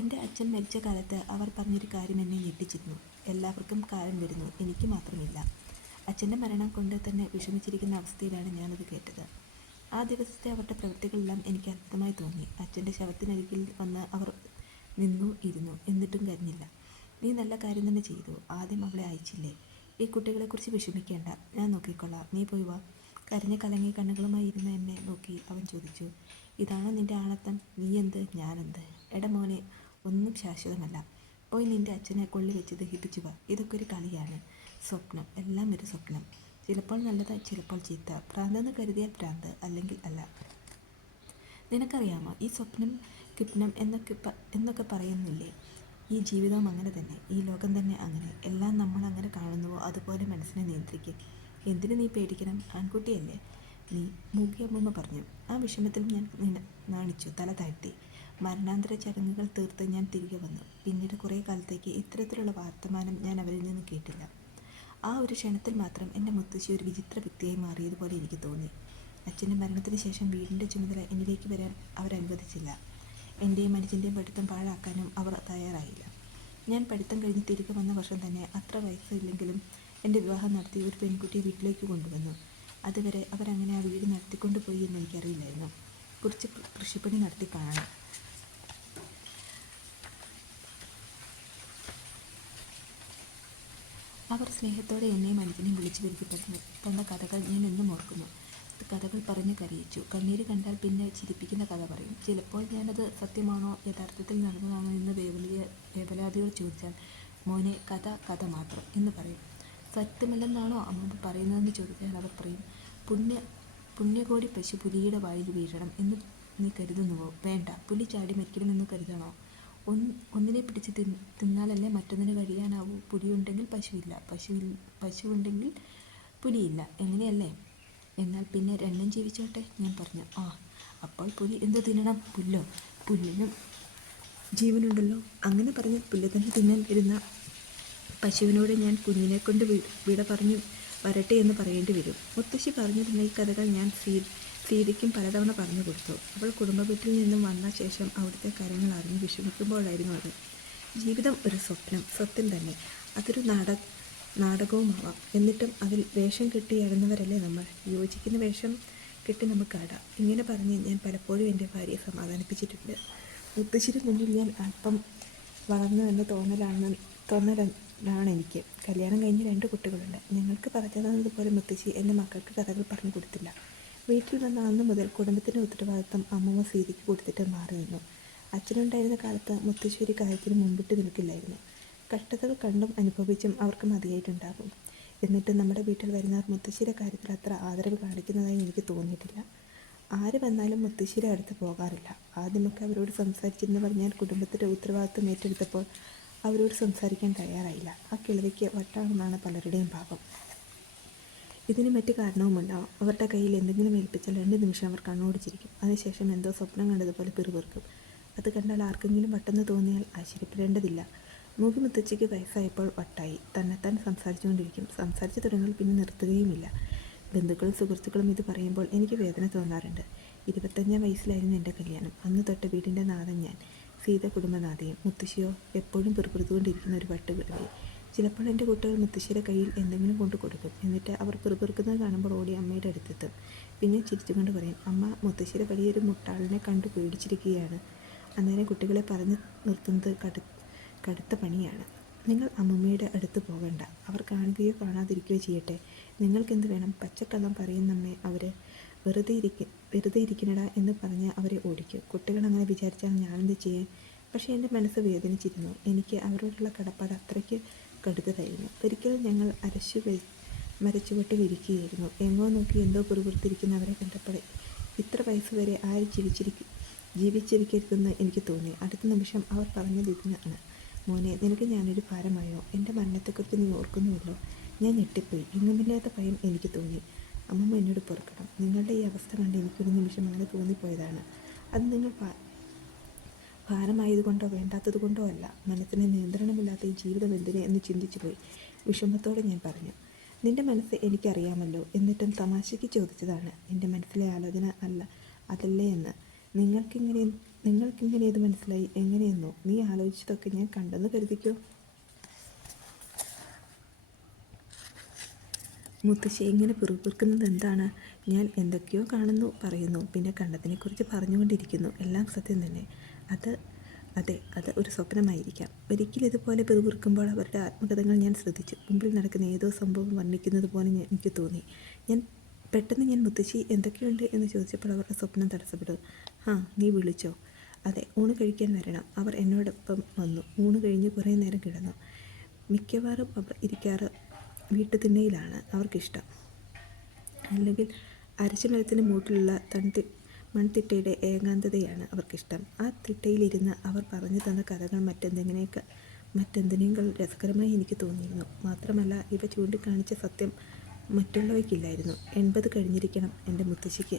എൻ്റെ അച്ഛൻ മരിച്ച കാലത്ത് അവർ പറഞ്ഞൊരു കാര്യം എന്നെ ഞെട്ടിച്ചിരുന്നു. എല്ലാവർക്കും കാലം വരുന്നു, എനിക്ക് മാത്രമില്ല. അച്ഛൻ്റെ മരണം കൊണ്ട് തന്നെ വിഷമിച്ചിരിക്കുന്ന അവസ്ഥയിലാണ് ഞാനത് കേട്ടത്. ആ ദിവസത്തെ അവരുടെ പ്രവൃത്തികളെല്ലാം എനിക്ക് അത്ഭുതമായി തോന്നി. അച്ഛൻ്റെ ശവത്തിനരികിൽ വന്ന് അവർ ഇരുന്നു, എന്നിട്ടും കരഞ്ഞില്ല. നീ നല്ല കാര്യം തന്നെ ചെയ്തു. ആദ്യം അവളെ അയച്ചില്ലേ? ഈ കുട്ടികളെക്കുറിച്ച് വിഷമിക്കേണ്ട, ഞാൻ നോക്കിക്കൊള്ളാം, നീ പോയി വാ. കരഞ്ഞ് കലങ്ങിയ കണ്ണുകളുമായി ഇരുന്ന എന്നെ നോക്കി അവൻ ചോദിച്ചു, ഇതാണോ നിൻ്റെ ആണത്തം? നീയെന്ത്, ഞാനെന്ത്? മോനെ, ഒന്നും ശാശ്വതമല്ല. പോയി നിൻ്റെ അച്ഛനെ കൊള്ളി വെച്ച് ദഹിപ്പിച്ചു വാ. ഇതൊക്കെ ഒരു കളിയാണ്. സ്വപ്നം, എല്ലാം ഒരു സ്വപ്നം. ചിലപ്പോൾ നല്ലത്, ചിലപ്പോൾ ചീത്ത. ഭ്രാന്തെന്ന് കരുതിയാൽ ഭ്രാന്ത്, അല്ലെങ്കിൽ അല്ല. നിനക്കറിയാമോ, ഈ സ്വപ്നം കിപ്നം എന്നൊക്കെ പറയുന്നില്ലേ? ഈ ജീവിതവും അങ്ങനെ തന്നെ, ഈ ലോകം തന്നെ അങ്ങനെ. എല്ലാം നമ്മൾ അങ്ങനെ കാണുന്നുവോ അതുപോലെ മനസ്സിനെ നിയന്ത്രിക്കും. എന്തിനു നീ പേടിക്കണം? ആൺകുട്ടിയല്ലേ, നീ മൂകിയമ്മ പറഞ്ഞു. ആ വിഷമത്തിൽ ഞാൻ നാണിച്ചു തല താഴ്ത്തി. മരണാന്തര ചടങ്ങുകൾ തീർത്ത് ഞാൻ തിരികെ വന്നു. പിന്നീട് കുറേ കാലത്തേക്ക് ഇത്തരത്തിലുള്ള വർത്തമാനം ഞാൻ അവരിൽ നിന്ന് കേട്ടില്ല. ആ ഒരു ക്ഷണത്തിൽ മാത്രം എൻ്റെ മുത്തശ്ശി ഒരു വിചിത്ര വ്യക്തിയായി മാറിയതുപോലെ എനിക്ക് തോന്നി. അച്ഛൻ്റെ മരണത്തിന് ശേഷം വീടിൻ്റെ ചുമതല എന്നിലേക്ക് വരാൻ അവരനുവദിച്ചില്ല. എൻ്റെയും അനുജൻ്റെയും പഠിത്തം പാഴാക്കാനും അവർ തയ്യാറായില്ല. ഞാൻ പഠിത്തം കഴിഞ്ഞ് തിരികെ വന്ന വർഷം തന്നെ, അത്ര വയസ്സില്ലെങ്കിലും, എൻ്റെ വിവാഹം നടത്തി ഒരു പെൺകുട്ടിയെ വീട്ടിലേക്ക് കൊണ്ടുവന്നു. അതുവരെ അവരങ്ങനെ ആ വീട് നടത്തിക്കൊണ്ടുപോയി എന്ന് എനിക്കറിയില്ലായിരുന്നു. കുറച്ച് കൃഷിപ്പണി നടത്തി കാണണം. അവർ സ്നേഹത്തോടെ എന്നെയും അനുജനെയും വിളിച്ചു വരുത്തി തന്ന കഥകൾ ഞാൻ എന്നും ഓർക്കുന്നു. കഥകൾ പറഞ്ഞ് കരയിച്ചു. കണ്ണീര് കണ്ടാൽ പിന്നെ ചിരിപ്പിക്കുന്ന കഥ പറയും. ചിലപ്പോൾ ഞാനത് സത്യമാണോ, യഥാർത്ഥത്തിൽ നടന്നതാണോ എന്ന് വേവലാതിയോട് ചോദിച്ചാൽ, മോനെ, കഥ കഥ മാത്രം എന്ന് പറയും. സത്യമല്ലെന്നാണോ അമ്മ പറയുന്നതെന്ന് ചോദിച്ചാൽ അവർ പറയും, പുണ്യകോടി പശു പുലിയുടെ വായിൽ വീഴണം എന്ന് നീ കരുതുന്നുവോ? വേണ്ട. പുലി ചാടി മരിക്കണമെന്ന് കരുതണോ? ഒന്നിനെ പിടിച്ച് തിന്നാലല്ലേ മറ്റൊന്നിന് കഴിയാനാവൂ. പുലിയുണ്ടെങ്കിൽ പശുവില്ല, പശുവുണ്ടെങ്കിൽ പുലിയില്ല, എങ്ങനെയല്ലേ? എന്നാൽ പിന്നെ രണ്ടും ജീവിച്ചോട്ടെ, ഞാൻ പറഞ്ഞു. അപ്പോൾ പുലി എന്ത് തിന്നണം? പുല്ലോ? പുല്ലിനും ജീവനുണ്ടല്ലോ. അങ്ങനെ പറഞ്ഞ് പുല്ല് തന്നെ തിന്നാൻ വരുന്ന പശുവിനോട് ഞാൻ കുഞ്ഞിനെ കൊണ്ട് വിട പറഞ്ഞു വരട്ടെ എന്ന് പറയേണ്ടി വരും. മുത്തശ്ശി പറഞ്ഞിരുന്ന ഈ കഥകൾ ഞാൻ സീതയ്ക്കും പലതവണ പറഞ്ഞു കൊടുത്തു. അവൾ കുടുംബ വീട്ടിൽ നിന്നും വന്ന ശേഷം അവിടുത്തെ കാര്യങ്ങൾ അറിഞ്ഞ് വിഷമിക്കുമ്പോഴായിരുന്നു അത്. ജീവിതം ഒരു സ്വപ്നം തന്നെ. അതൊരു നാടകവുമാവാം. എന്നിട്ടും അതിൽ വേഷം കെട്ടിയാടുന്നവരല്ലേ നമ്മൾ. യോജിക്കുന്ന വേഷം കെട്ടി നമുക്ക് ആടാം. ഇങ്ങനെ പറഞ്ഞ് ഞാൻ പലപ്പോഴും എൻ്റെ ഭാര്യയെ സമാധാനിപ്പിച്ചിട്ടുണ്ട്. മുത്തശ്ശിയുടെ മുന്നിൽ ഞാൻ അല്പം വളർന്നു എന്ന തോന്നലാണ് എനിക്ക്. കല്യാണം കഴിഞ്ഞ് 2 കുട്ടികളുണ്ട്. ഞങ്ങൾക്ക് പറഞ്ഞതുപോലെ മുത്തശ്ശി എൻ്റെ മക്കൾക്ക് കഥകൾ പറഞ്ഞു കൊടുത്തില്ല. വീട്ടിൽ വന്ന അന്ന് മുതൽ കുടുംബത്തിൻ്റെ ഉത്തരവാദിത്തം അമ്മമ്മ സീതയ്ക്ക് കൊടുത്തിട്ട് മാറി നിന്നു. അച്ഛനുണ്ടായിരുന്ന കാലത്ത് മുത്തശ്ശി ഒരു കാര്യത്തിന് മുമ്പിട്ട് നിൽക്കില്ലായിരുന്നു. കഷ്ടതകൾ കണ്ടും അനുഭവിച്ചും അവർക്ക് മതിയായിട്ടുണ്ടാകും. എന്നിട്ട് നമ്മുടെ വീട്ടിൽ വരുന്നവർ മുത്തശ്ശിയുടെ കാര്യത്തിൽ അത്ര ആദരവ് കാണിക്കുന്നതായി എനിക്ക് തോന്നിയിട്ടില്ല. ആര് വന്നാലും മുത്തശ്ശിയുടെ അടുത്ത് പോകാറില്ല. ആദ്യമൊക്കെ അവരോട് സംസാരിച്ചിരുന്നവർ ഞാൻ കുടുംബത്തിൻ്റെ ഉത്തരവാദിത്തം ഏറ്റെടുത്തപ്പോൾ അവരോട് സംസാരിക്കാൻ തയ്യാറായില്ല. ആ കിളവിക്ക് വട്ടാണെന്നാണ് പലരുടെയും ഭാവം. ഇതിന് മറ്റു കാരണവുമുണ്ടാവും. അവരുടെ കയ്യിൽ എന്തെങ്കിലും ഏൽപ്പിച്ചാൽ 2 നിമിഷം അവർ കണ്ണോടിച്ചിരിക്കും. അതിനുശേഷം എന്തോ സ്വപ്നം കണ്ടതുപോലെ പിറുപിറുക്കും. അത് കണ്ടാൽ ആർക്കെങ്കിലും വട്ടെന്ന് തോന്നിയാൽ ആശ്ചര്യപ്പെടേണ്ടതില്ല. മൂകി മുത്തച്ഛിക്ക് വയസ്സായപ്പോൾ വട്ടായി. തന്നെത്താൻ സംസാരിച്ചുകൊണ്ടിരിക്കും. സംസാരിച്ചു തുടങ്ങിയാൽ പിന്നെ നിർത്തുകയുമില്ല. ബന്ധുക്കളും സുഹൃത്തുക്കളും ഇത് പറയുമ്പോൾ എനിക്ക് വേദന തോന്നാറുണ്ട്. 25ാം വയസ്സിലായിരുന്നു എൻ്റെ കല്യാണം. അന്ന് തൊട്ട് വീടിൻ്റെ നാഥൻ ഞാൻ, സീത കുടുംബനാഥയും. മുത്തശ്ശിയോ എപ്പോഴും പിറുപിറുത്തുകൊണ്ടിരിക്കുന്ന ഒരു വട്ടുകിടവി. ചിലപ്പോൾ എൻ്റെ കുട്ടികൾ മുത്തശ്ശിയുടെ കയ്യിൽ എന്തെങ്കിലും കൊണ്ട് കൊടുക്കും. എന്നിട്ട് അവർ പിറുപിറുക്കുന്നത് കാണുമ്പോൾ ഓടി അമ്മയുടെ അടുത്തെത്തും. പിന്നെ ചിരിച്ചുകൊണ്ട് പറയും, അമ്മ, മുത്തശ്ശിയുടെ വലിയൊരു മുട്ടാളിനെ കണ്ടു പേടിച്ചിരിക്കുകയാണ്. അന്നേരം കുട്ടികളെ പറഞ്ഞു നിർത്തുന്നത് കടുത്ത പണിയാണ്. നിങ്ങൾ അമ്മമ്മയുടെ അടുത്ത് പോകണ്ട. അവർ കാണുകയോ കാണാതിരിക്കുകയോ ചെയ്യട്ടെ. നിങ്ങൾക്കെന്ത് വേണം? പച്ചക്കള്ളം പറയുന്നമ്മേ. അവർ വെറുതെ ഇരിക്കണടാ എന്ന് പറഞ്ഞ് അവരെ ഓടിക്കും. കുട്ടികൾ അങ്ങനെ വിചാരിച്ചാൽ ഞാനെന്ത് ചെയ്യാൻ? പക്ഷേ എൻ്റെ മനസ്സ് വേദനിച്ചിരുന്നു. എനിക്ക് അവരോടുള്ള കടപ്പാട് അത്രയ്ക്ക് കടുത്തതായിരുന്നു. ഒരിക്കൽ ഞങ്ങൾ മരച്ചുവട്ടിലിരിക്കുകയായിരുന്നു. എങ്ങോ നോക്കി എന്തോ പുറത്തിരിക്കുന്നവരെ കണ്ടപ്പോൾ ഇത്ര വയസ്സുവരെ ആര് ജീവിച്ചിരിക്കരുതെന്ന് എനിക്ക് തോന്നി. അടുത്ത നിമിഷം അവർ പറഞ്ഞത് ഇതിനാണ്, മോനെ, നിനക്ക് ഞാനൊരു ഭാരമായോ? എൻ്റെ മരണത്തെക്കുറിച്ച് നീ ഓർക്കുന്നുവല്ലോ. ഞാൻ ഞെട്ടിപ്പോയി. എങ്ങുമില്ലാത്ത ഭയം എനിക്ക് തോന്നി. അമ്മമ്മ എന്നോട് പൊറുക്കണം. നിങ്ങളുടെ ഈ അവസ്ഥ കണ്ട് എനിക്കൊരു നിമിഷം അങ്ങനെ തോന്നിപ്പോയതാണ്. അത് നിങ്ങൾ ഭാരമായതുകൊണ്ടോ വേണ്ടാത്തത് കൊണ്ടോ അല്ല. മനസ്സിന് നിയന്ത്രണമില്ലാത്ത ഈ ജീവിതം എന്തിനെ എന്ന് ചിന്തിച്ചു പോയി. വിഷമത്തോടെ ഞാൻ പറഞ്ഞു, നിൻ്റെ മനസ്സ് എനിക്കറിയാമല്ലോ. എന്നിട്ടും തമാശയ്ക്ക് ചോദിച്ചതാണ്. എൻ്റെ മനസ്സിലെ ആലോചന അതല്ലേ എന്ന്. നിങ്ങൾക്കിങ്ങനെ ഇത് മനസ്സിലായി? എങ്ങനെയെന്നോ? നീ ആലോചിച്ചതൊക്കെ ഞാൻ കണ്ടെന്ന് കരുതിക്കോ. മുത്തശ്ശി ഇങ്ങനെ പിറുപിറുക്കുന്നത് എന്താണ്? ഞാൻ എന്തൊക്കെയോ കാണുന്നു, പറയുന്നു, പിന്നെ കണ്ടതിനെക്കുറിച്ച് പറഞ്ഞുകൊണ്ടിരിക്കുന്നു. എല്ലാം സത്യം തന്നെ. അത് ഒരു സ്വപ്നമായിരിക്കാം. ഒരിക്കൽ ഇതുപോലെ പിറുപിറുക്കുമ്പോൾ അവരുടെ ആത്മകഥകൾ ഞാൻ ശ്രദ്ധിച്ചു. മുമ്പിൽ നടക്കുന്ന ഏതോ സംഭവം വർണ്ണിക്കുന്നത് പോലെ എനിക്ക് തോന്നി. പെട്ടെന്ന് ഞാൻ മുത്തശ്ശി എന്തൊക്കെയുണ്ട് എന്ന് ചോദിച്ചപ്പോൾ അവരുടെ സ്വപ്നം തടസ്സപ്പെട്ടു. നീ വിളിച്ചോ? അതെ, ഊണ് കഴിക്കാൻ വരണം. അവർ എന്നോടൊപ്പം വന്നു. ഊണ് കഴിഞ്ഞ് കുറേ നേരം കിടന്നു. മിക്കവാറും അവർ ഇരിക്കാറ് വീട്ടുതിണ്ണയിലാണ് അവർക്കിഷ്ടം. അല്ലെങ്കിൽ അരച്ചുമരത്തിന് മൂട്ടിലുള്ള മൺതിട്ടയുടെ ഏകാന്തതയാണ് അവർക്കിഷ്ടം. ആ തിട്ടയിലിരുന്ന് അവർ പറഞ്ഞു തന്ന കഥകൾ മറ്റെന്തിനേക്കാൾ രസകരമായി എനിക്ക് തോന്നിയിരുന്നു. മാത്രമല്ല, ഇവ ചൂണ്ടിക്കാണിച്ച സത്യം മറ്റുള്ളവയ്ക്കില്ലായിരുന്നു. 80 കഴിഞ്ഞിരിക്കണം എൻ്റെ മുത്തശ്ശിക്ക്.